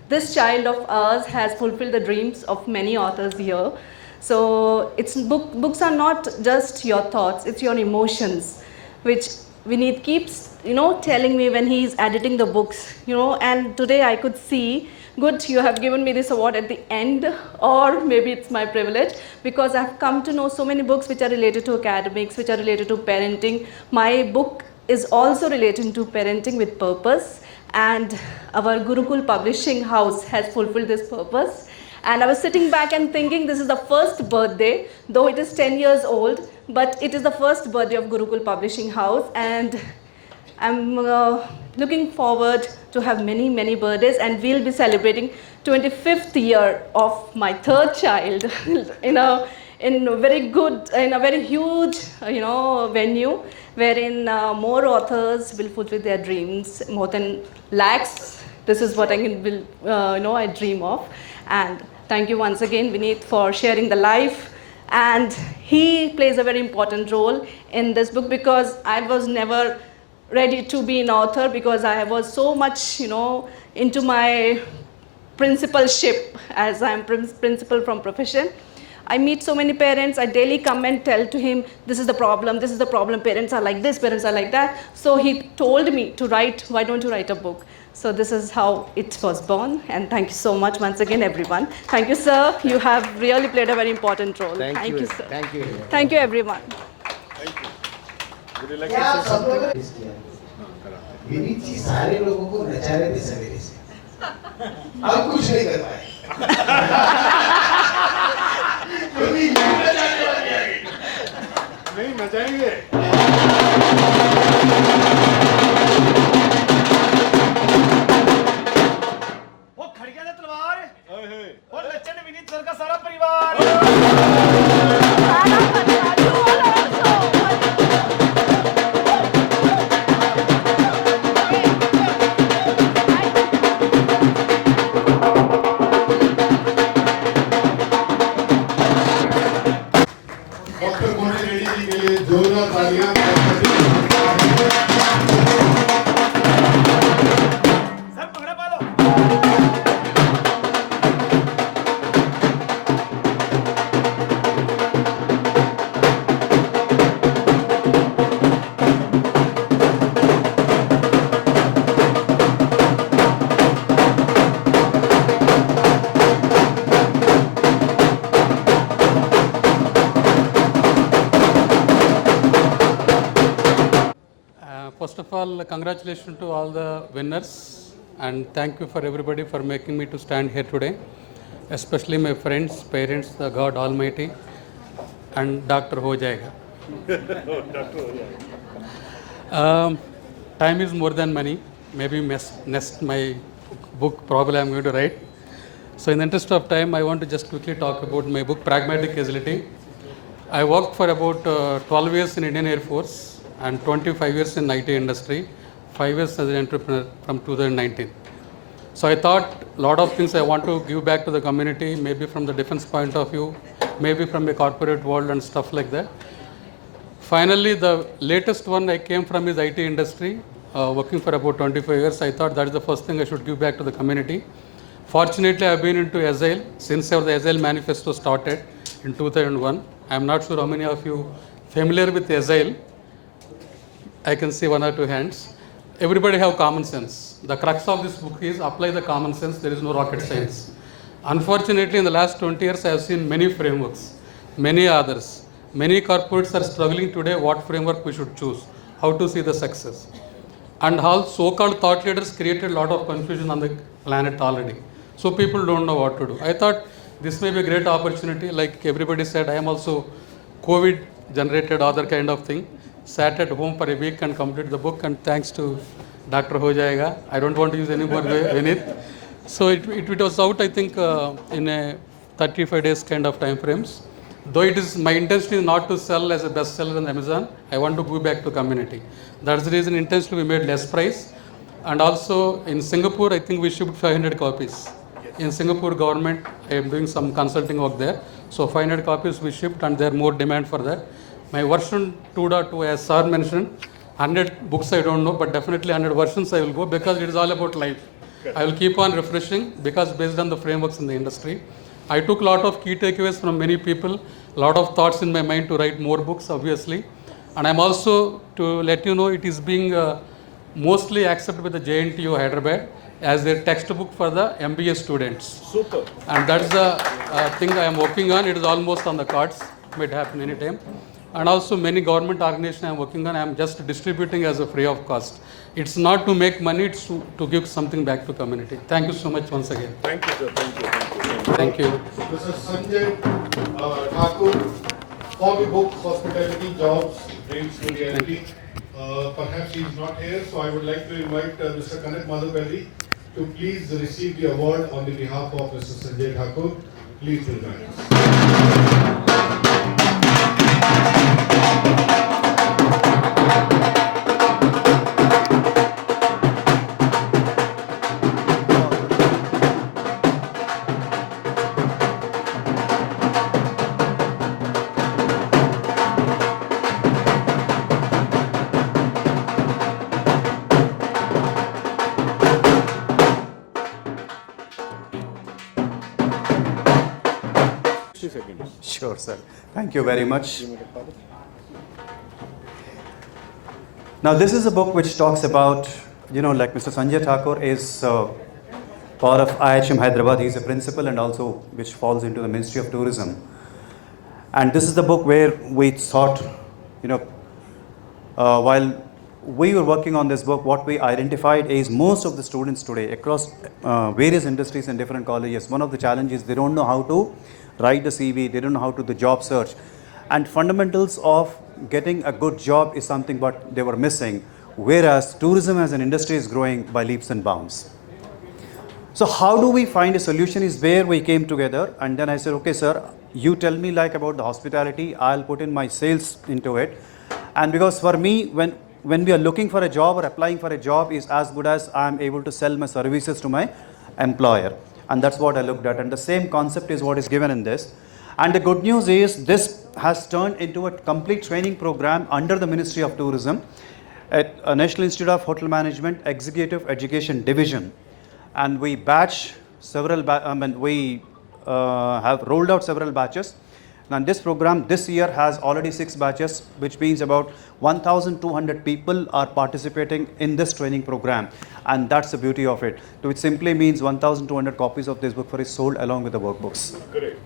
this child of ours has fulfilled the dreams of many authors here. So books are not just your thoughts, it's your emotions, which Vineet keeps, telling me when he's editing the books, and today I could see, good, you have given me this award at the end, or maybe it's my privilege, because I've come to know so many books which are related to academics, which are related to parenting. My book is also related to parenting with purpose, and our Gurukul Publishing House has fulfilled this purpose. And I was sitting back and thinking, this is the first birthday, though it is 10 years old, but it is the first birthday of Gurukul Publishing House, and I'm looking forward to have many, many birthdays, and we'll be celebrating 25th year of my third child in a very huge, venue, wherein more authors will fulfill their dreams, more than lakhs. This is what I dream of. And thank you once again, Vineet, for sharing the life. And he plays a very important role in this book, because I was never ready to be an author, because I was so much, into my principalship, as I'm principal from profession. I meet so many parents, I daily come and tell to him, this is the problem, parents are like this, parents are like that. So he told me to write, why don't you write a book? So this is how it was born, and thank you so much once again, everyone. Thank you, sir. You have really played a very important role. Thank you, sir. Thank you. Thank you, everyone. Would you like to say something? Vineet जी सारे लोगों को नचा रहे थे सवेरे से, अब कुछ नहीं कर पाए। नहीं नचाएंगे। वो खड़िया ने तलवार, वो लच्चन विनीत सर का सारा परिवार। डॉक्टर कोटे रेड्डी जी के लिए जोरदार तालियां। सर पकड़ा पा लो। First of all, congratulations to all the winners, and thank you for everybody for making me to stand here today, especially my friends, parents, the God Almighty, and Dr. Ho Jayega. Time is more than money. Maybe next my book probably I'm going to write. So in the interest of time, I want to just quickly talk about my book, Pragmatic Agility. I worked for about 12 years in Indian Air Force and 25 years in IT industry, 5 years as an entrepreneur from 2019. So I thought a lot of things I want to give back to the community, maybe from the defense point of view, maybe from the corporate world and stuff like that. Finally, the latest one I came from is IT industry, working for about 25 years. I thought that is the first thing I should give back to the community. Fortunately, I've been into Agile since the Agile Manifesto started in 2001. I'm not sure how many of you familiar with Agile. I can see 1 or 2 hands. Everybody have common sense. The crux of this book is apply the common sense. There is no rocket science. Unfortunately, in the last 20 years, I have seen many frameworks, many others. Many corporates are struggling today what framework we should choose, how to see the success. And all so-called thought leaders created a lot of confusion on the planet already. So people don't know what to do. I thought this may be a great opportunity. Like everybody said, I am also COVID generated other kind of thing. Sat at home for a week and completed the book, and thanks to Dr. Ho Jayega. I don't want to use any more Vinith. So it was out, I think, in a 35 days kind of time frames. Though it is my intention is not to sell as a bestseller on Amazon, I want to give back to community. That's the reason intentionally we made less price. And also in Singapore, I think we shipped 500 copies. In Singapore government, I am doing some consulting work there. So 500 copies we shipped, and there more demand for that. My version 2.2, as sir mentioned, 100 books I don't know, but definitely 100 versions I will go, because it is all about life. I will keep on refreshing, because based on the frameworks in the industry. I took a lot of key takeaways from many people, a lot of thoughts in my mind to write more books, obviously. And I'm also, to let you know, it is being mostly accepted by the JNTU Hyderabad as their textbook for the MBA students. Super. And that's the thing I am working on. It is almost on the cards. It might happen anytime. And also many government organizations I am working on, I am just distributing as a free of cost. It's not to make money, it's to give something back to community. Thank you so much once again. Thank you, sir. Thank you. Thank you. Mr. Sanjay Thakur for the book Hospitality Jobs Dreams to Reality. Perhaps he is not here, so I would like to invite Mr. Kanak Madhupalli to please receive the award on the behalf of Mr. Sanjay Thakur. Please do that. Sure, sir. Thank you very much. Now, this is a book which talks about like Mr. Sanjay Thakur is part of IHM Hyderabad. He's a principal and also which falls into the Ministry of Tourism. And this is the book where we thought, while we were working on this book, what we identified is most of the students today across various industries and different colleges, one of the challenges, they don't know how to write the CV, they don't know how to do the job search. And fundamentals of getting a good job is something what they were missing, whereas tourism as an industry is growing by leaps and bounds. So how do we find a solution is where we came together, and then I said, okay sir, you tell me like about the hospitality, I'll put in my sales into it. And because for me, when we are looking for a job or applying for a job is as good as I'm able to sell my services to my employer. And that's what I looked at. And the same concept is what is given in this. And the good news is this has turned into a complete training program under the Ministry of Tourism at a National Institute of Hotel Management Executive Education Division. And we batch several, we have rolled out several batches. And this program this year has already 6 batches, which means about 1,200 people are participating in this training program. And that's the beauty of it. So it simply means 1,200 copies of this book is sold along with the workbooks. Correct.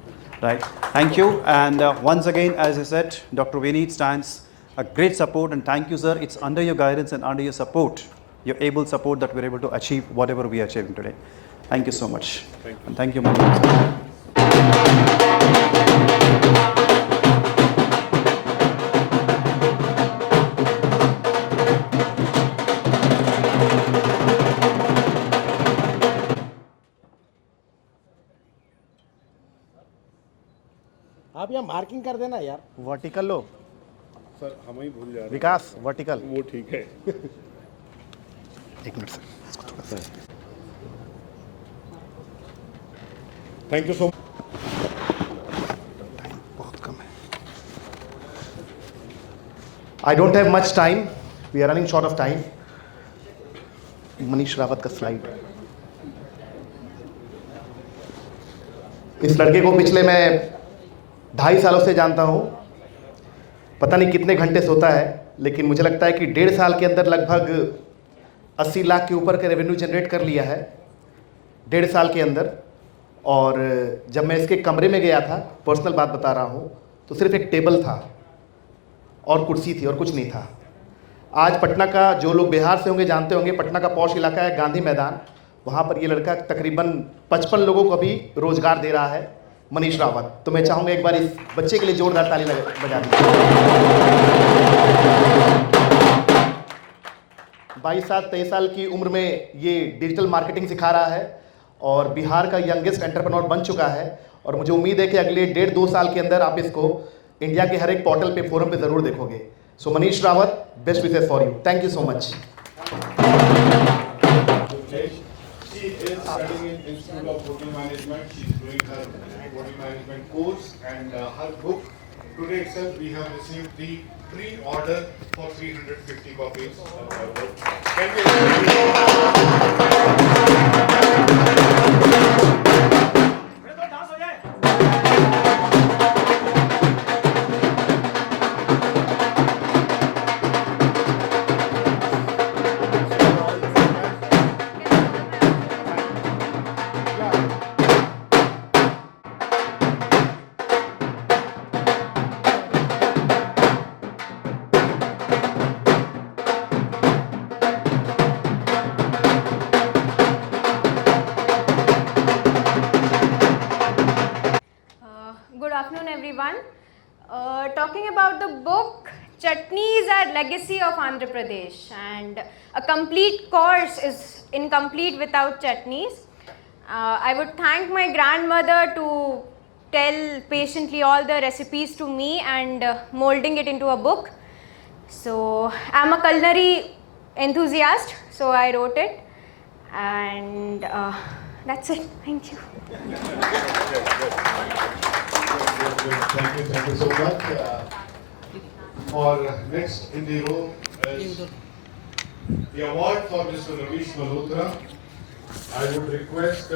Right. Thank you. And once again, as I said, Dr. Vineet stands a great support, and thank you, sir. It's under your guidance and under your support, your able support, that we're able to achieve whatever we are achieving today. Thank you so much. Thank you. And thank you, Manoj. आप यहाँ marking कर देना यार। Vertical लो sir, हम ही भूल जा रहे हैं। विकास वर्टिकल वो ठीक है। एक मिनट सर, इसको थोड़ा सा। Thank you so much. Time बहुत कम है। I don't have much time, we are running short of time. Manish Rawat का स्लाइड। इस लड़के को पिछले मैं 2.5 सालों से जानता हूँ। पता नहीं कितने घंटे सोता है, लेकिन मुझे लगता है कि 1.5 साल के अंदर लगभग 80 लाख के ऊपर का रेवेन्यू जनरेट कर लिया है 1.5 साल के अंदर। और जब मैं इसके कमरे में गया था, पर्सनल बात बता रहा हूँ, तो सिर्फ एक टेबल था और कुर्सी थी और कुछ नहीं था। आज पटना का, जो लोग बिहार से होंगे जानते होंगे, पटना का पॉश इलाका है गांधी मैदान, वहाँ पर ये लड़का तकरीबन 55 लोगों को भी रोजगार दे रहा है, मनीष रावत। तो मैं चाहूँगा एक बार इस बच्चे के लिए जोरदार ताली बजा दीजिए। 22-23 साल की उम्र में ये डिजिटल मार्केटिंग सिखा रहा है और बिहार का यंगेस्ट एंटरप्रेन्योर बन चुका है। और मुझे उम्मीद है कि अगले 1.5-2 साल के अंदर आप इसको इंडिया के हर एक पोर्टल पे, फोरम पे ज़रूर देखोगे। So Manish Rawat, best wishes for you. Thank you so much. She is studying in Institute of Hotel Management. She is doing her hotel management course, and her book, today itself we have received the pre-order for 350 copies of her book. Can talking about the book Chutneys are Legacy of Andhra Pradesh, and a complete course is incomplete without chutneys. I would thank my grandmother to tell patiently all the recipes to me and molding it into a book. So I'm a culinary enthusiast, so I wrote it, and that's it. Thank you. Thank you so much. For next in the row is the award for Mr. Ravish Malhotra. I would request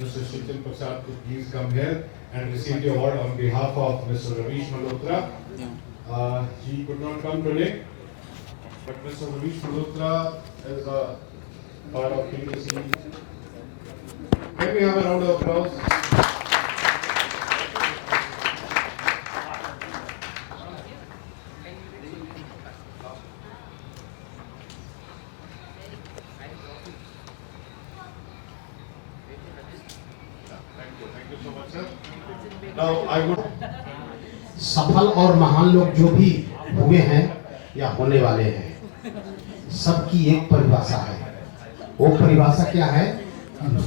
Mr. Shitil Prasad to please come here and receive the award on behalf of Mr. Ravish Malhotra. He could not come today. But Mr. Ravish Malhotra is a part of PTC. Can we have a round of applause? Now I would. सफल और महान लोग जो भी हुए हैं या होने वाले हैं, सबकी एक परिभाषा है। वो परिभाषा क्या है?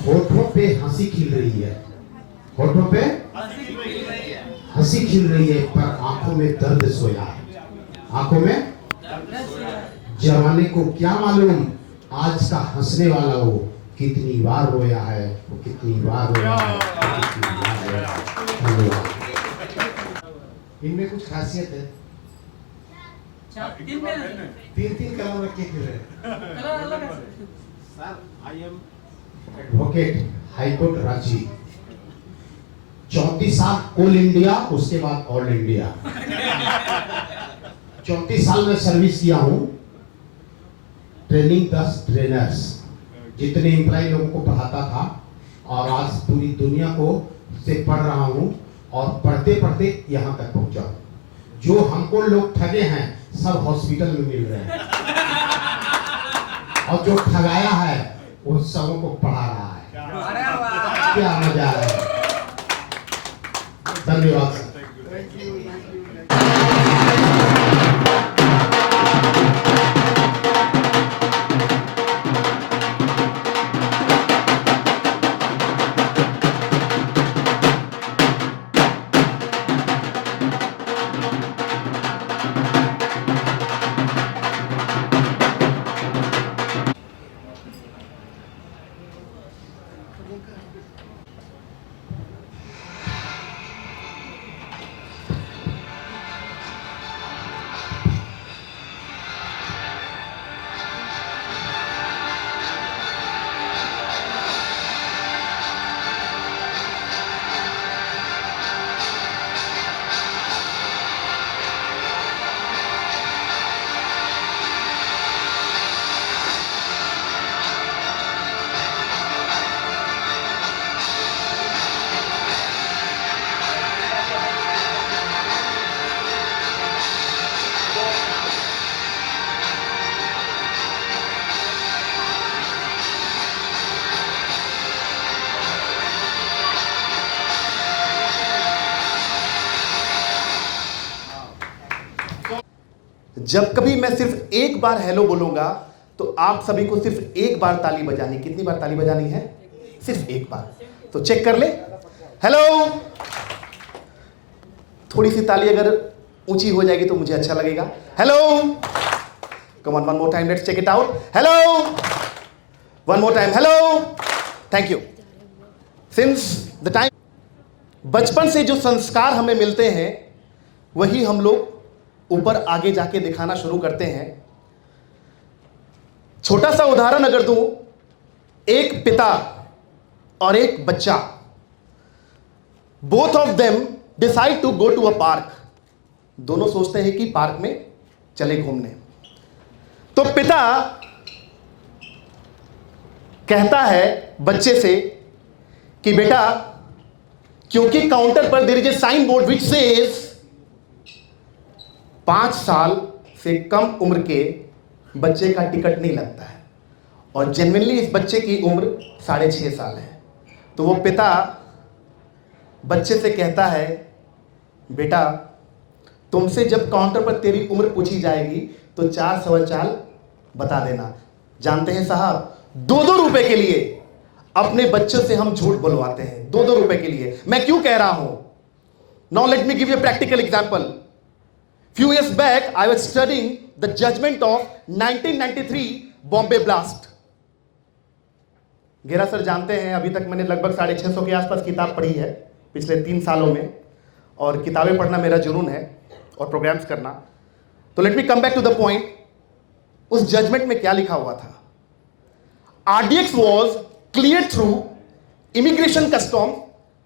होठों पे हंसी खिल रही है, होठों पे हंसी खिल रही है, पर आंखों में दर्द सोया है। आंखों में जवानी को क्या मालूम आज का हंसने वाला वो कितनी बार रोया है, वो कितनी बार रोया है, कितनी बार रोया है। धन्यवाद। इनमें कुछ खासियत है। तीन कलम रखे फिर sir, I am advocate high court Ranchi, 34 साल ऑल इंडिया, उसके बाद ऑल इंडिया। 34 साल में सर्विस किया हूं, ट्रेनिंग 10 ट्रेनर्स, जितने एम्प्लॉय लोगों को पढ़ाता था, और आज पूरी दुनिया को से पढ़ रहा हूं, और पढ़ते पढ़ते यहाँ तक पहुंचा। जो हमको लोग ठगे हैं सब हॉस्पिटल में मिल रहे हैं, और जो ठगाया है वो सबों को पढ़ा रहा है। क्या मजा है। धन्यवाद सर। जब कभी मैं सिर्फ एक बार हेलो बोलूंगा तो आप सभी को सिर्फ एक बार ताली बजानी। कितनी बार ताली बजानी है? सिर्फ एक बार। तो चेक कर ले। हेलो। थोड़ी सी ताली अगर ऊंची हो जाएगी तो मुझे अच्छा लगेगा। Hello. Come on, one more time, let's check it out. Hello. One more time, hello. Thank you. Since the time बचपन से जो संस्कार हमें मिलते हैं वही हम लोग ऊपर आगे जाके दिखाना शुरू करते हैं। छोटा सा उदाहरण अगर दूं, एक पिता और एक बच्चा, both of them decide to go to a park. दोनों सोचते हैं कि पार्क में चले घूमने। तो पिता कहता है बच्चे से कि बेटा, क्योंकि काउंटर पर there is a sign board which says 5 साल से कम उम्र के बच्चे का टिकट नहीं लगता है, और जेन्युइनली इस बच्चे की उम्र 6.5 साल है। तो वो पिता बच्चे से कहता है, बेटा तुमसे जब काउंटर पर तेरी उम्र पूछी जाएगी तो 4 सवा चाल बता देना। जानते हैं साहब, 2-2 रुपए के लिए अपने बच्चों से हम झूठ बुलवाते हैं। 2-2 रुपए के लिए। मैं क्यों कह रहा हूं? Now let me give you a practical example. Few years back, I was studying the judgment of 1993 Bombay blast. गेरा सर जानते हैं, अभी तक मैंने लगभग 650 के आसपास किताब पढ़ी है पिछले 3 सालों में, और किताबें पढ़ना मेरा जुनून है और प्रोग्राम्स करना। तो let me come back to the point. उस जजमेंट में क्या लिखा हुआ था? RDX was cleared through immigration custom,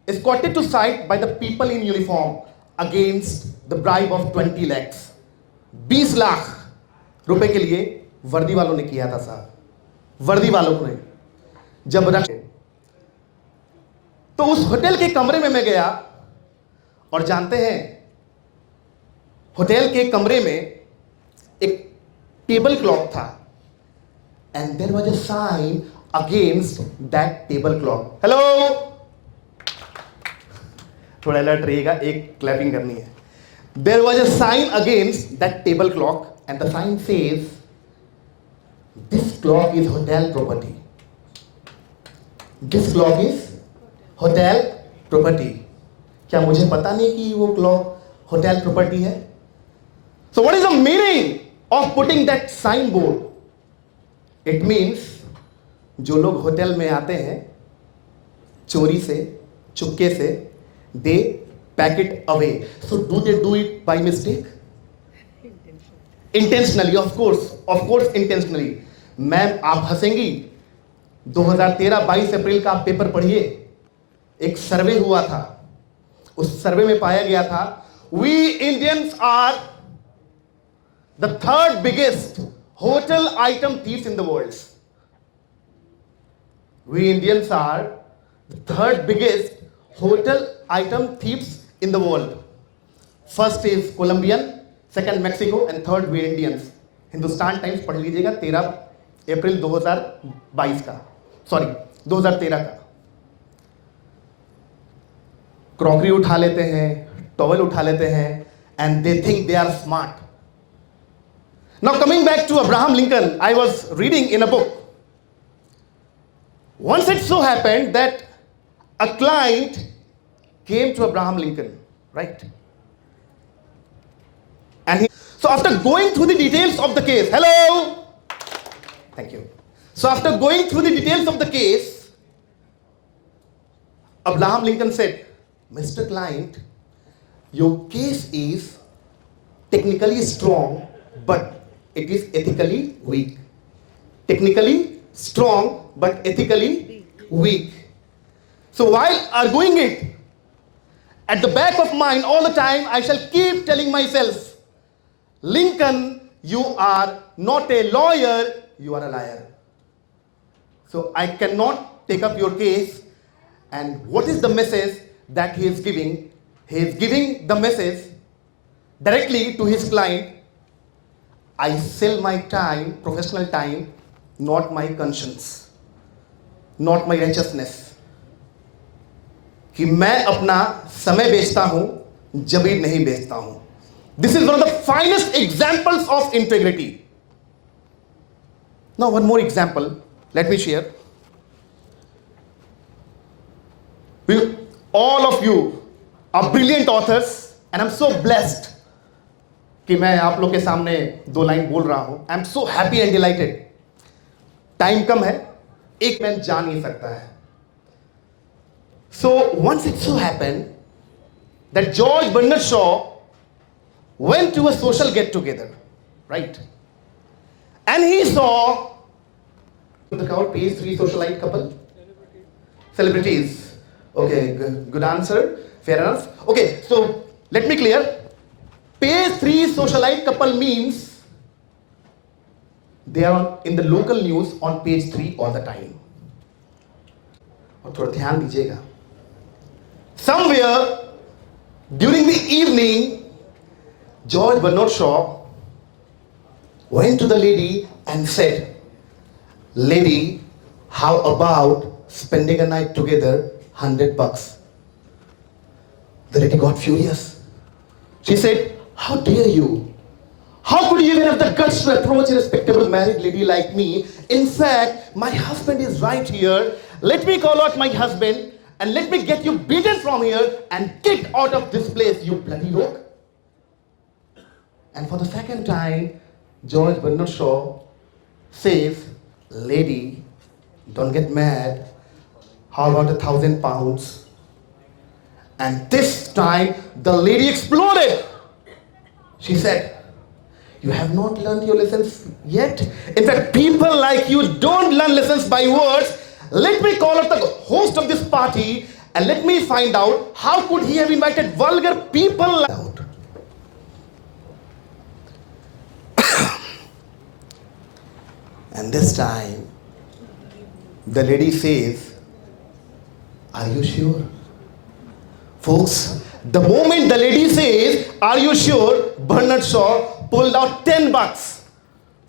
escorted to site by the people in uniform against the bribe of 20 lakhs। 20 lakh रुपए के लिए वर्दी वालों ने किया था साहब, वर्दी वालों ने जब रख, तो उस होटल के कमरे में मैं गया और जानते हैं होटल के कमरे में एक टेबल क्लॉक था and there was a sign against that table clock. Hello, थोड़ा अलर्ट रहिएगा, एक क्लैपिंग करनी है। There was a sign against that table clock and the sign says this clock is hotel property, this clock is hotel property. क्या मुझे पता नहीं कि वो क्लॉक होटल प्रॉपर्टी है? So what is the meaning of putting that sign board? It means जो लोग hotel में आते हैं चोरी से, चुपके से, they pack it away. So do they do it by mistake? Intentionally, of course intentionally. Ma'am आप हंसेंगी, 2013 22 अप्रैल का आप पेपर पढ़िए, एक सर्वे हुआ था, उस सर्वे में पाया गया था we Indians are the third biggest hotel item thieves in the world. We Indians are the third biggest hotel item thieves in the world. First is Colombian, second Mexico and third we Indians. Hindustan Times पढ़ लीजिएगा 13 अप्रैल 2022 का, sorry 2013 का। Crockery उठा लेते हैं, towel उठा लेते हैं and they think they are smart. Now coming back to Abraham Lincoln, I was reading in a book. Once it so happened that a client came to Abraham Lincoln, right? And so after going through the details of the case, hello, thank you. So after going through the details of the case, Abraham Lincoln said, Mr. Client, your case is technically strong, but it is ethically weak. Technically strong, but ethically weak. So while arguing it, at the back of mind all the time, I shall keep telling myself, Lincoln, you are not a lawyer, you are a liar. So I cannot take up your case. And what is the message that he is giving? He is giving the message directly to his client. I sell my time, professional time, not my conscience, not my righteousness. कि मैं अपना समय बेचता हूं, जमीर नहीं बेचता हूं. This is one of the finest examples of integrity. Now one more example, let me share. All of you are brilliant authors and I'm so blessed कि मैं आप लोग के सामने 2 लाइन बोल रहा हूं. I'm so happy and delighted. Time कम है, एक मैन जा नहीं सकता है. So once it so happened that George Bernard Shaw went to a social get together, right? And he saw the crowd, page 3 socialite couple, celebrities. Okay, good answer, fair enough. Okay, so let me clear. Page 3 socialite couple means they are in the local news on page 3 all the time. और थोड़ा ध्यान दीजिएगा. Somewhere during the evening, George Bernard Shaw went to the lady and said, "Lady, how about spending a night together, $100? The lady got furious. She said, "How dare you? How could you even have the guts to approach a respectable married lady like me? In fact, my husband is right here. Let me call out my husband and let me get you beaten from here and kicked out of this place, you bloody rogue." And for the second time, George Bernard Shaw says, "Lady, don't get mad. How about £1,000? And this time, the lady exploded. She said, "You have not learned your lessons yet. In fact, people like you don't learn lessons by words. Let me call up the host of this party and let me find out how could he have invited vulgar people out." And this time, the lady says, "Are you sure?" Folks, the moment the lady says, "Are you sure?" Bernard Shaw pulled out $10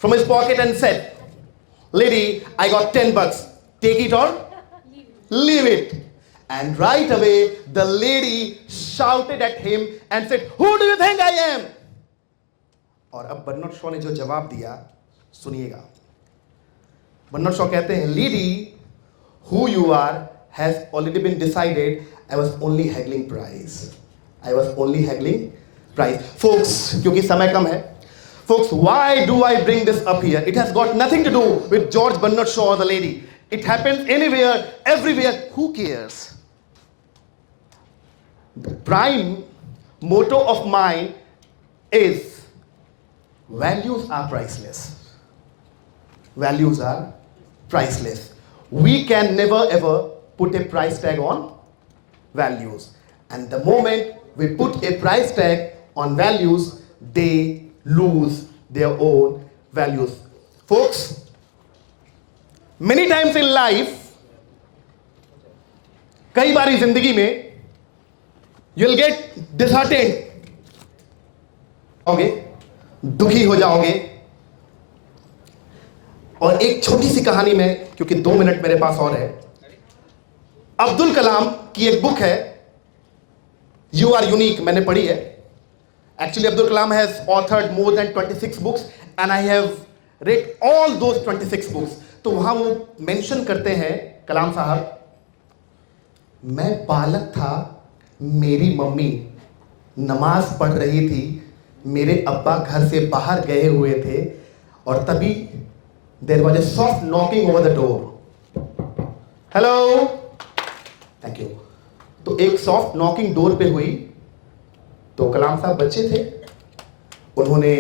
from his pocket and said, "Lady, I got $10. Take it or leave it." And right away, the lady shouted at him and said, "Who do you think I am?" और अब Bernard Shaw ने जो जवाब दिया सुनिएगा। Bernard Shaw कहते हैं, "Lady, who you are has already been decided. I was only haggling price. I was only haggling price." Folks, क्योंकि समय कम है, folks, why do I bring this up here? It has got nothing to do with George Bernard Shaw or the lady. It happens anywhere, everywhere. Who cares? The prime motto of mine is values are priceless. Values are priceless. We can never ever put a price tag on values. And the moment we put a price tag on values, they lose their own values. Folks, many times in life, कई बारी जिंदगी में you'll get disheartened, होगे, दुखी हो जाओगे। और एक छोटी सी कहानी में, क्योंकि 2 मिनट मेरे पास और है, अब्दुल कलाम की एक बुक है "यू आर यूनिक", मैंने पढ़ी है। Actually, Abdul Kalam has authored more than 26 books and I have read all those 26 books. तो वहाँ वो मेंशन करते हैं कलाम साहब, "मैं बालक था, मेरी मम्मी नमाज पढ़ रही थी, मेरे अब्बा घर से बाहर गए हुए थे और तभी there was a soft knocking over the door. Hello, thank you." तो एक सॉफ्ट नॉकिंग डोर पे हुई, तो कलाम साहब बच्चे थे, उन्होंने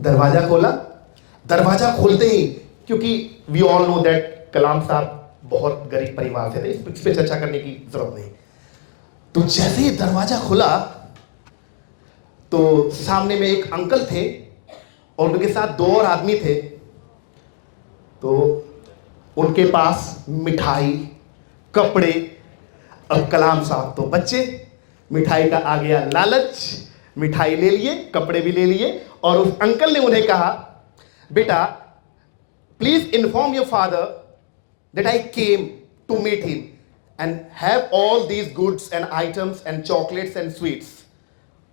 दरवाजा खोला। दरवाजा खोलते ही, क्योंकि वी ऑल नो दैट कलाम साहब बहुत गरीब परिवार से थे, इस पे चर्चा करने की जरूरत नहीं। तो जैसे ही दरवाजा खुला तो सामने में एक अंकल थे और उनके साथ 2 और आदमी थे। तो उनके पास मिठाई, कपड़े। अब कलाम साहब तो बच्चे, मिठाई का आ गया लालच, मिठाई ले लिए, कपड़े भी ले लिए, और उस अंकल ने उन्हें कहा, "बेटा, please inform your father that I came to meet him and have all these goods and items and chocolates and sweets,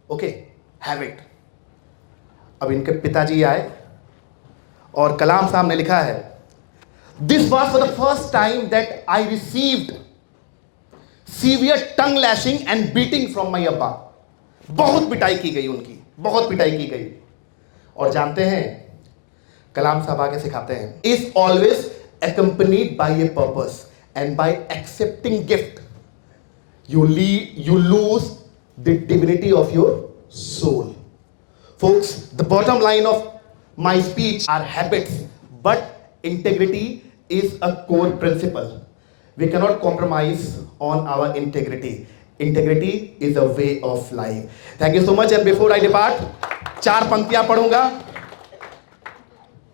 okay, have it." अब इनके पिताजी आए और कलाम साहब ने लिखा है, "this was for the first time that I received severe tongue lashing and beating from my अब्बा." बहुत पिटाई की गई उनकी, बहुत पिटाई की गई। और जानते हैं कलाम साहब आगे सिखाते हैं, "is always accompanied by a purpose and by accepting gift you lose the divinity of your soul." Folks, the bottom line of my speech are habits, but integrity is a core principle. We cannot compromise on our integrity. Integrity is a way of life. Thank you so much, and before I depart, 4 पंक्तियां पढ़ूंगा।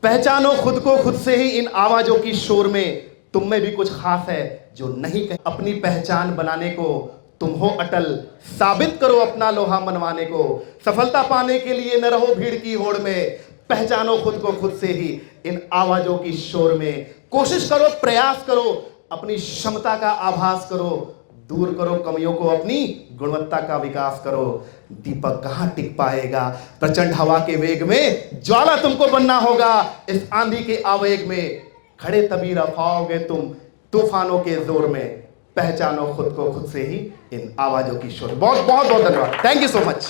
"पहचानो खुद को खुद से ही इन आवाजों की शोर में, तुम में भी कुछ खास है जो नहीं कह। अपनी पहचान बनाने को तुम हो अटल, साबित करो अपना लोहा मनवाने को। सफलता पाने के लिए न रहो भीड़ की होड़ में, पहचानो खुद को खुद से ही इन आवाजों की शोर में। कोशिश करो, प्रयास करो, अपनी क्षमता का आभास करो, दूर करो कमियों को, अपनी गुणवत्ता का विकास करो। दीपक कहाँ टिक पाएगा प्रचंड हवा के वेग में, ज्वाला तुमको बनना होगा इस आंधी के आवेग में। खड़े तभी रह पाओगे तुम तूफानों के जोर में, पहचानो खुद को खुद से ही इन आवाजों की शोर। बहुत बहुत बहुत धन्यवाद। Thank you so much.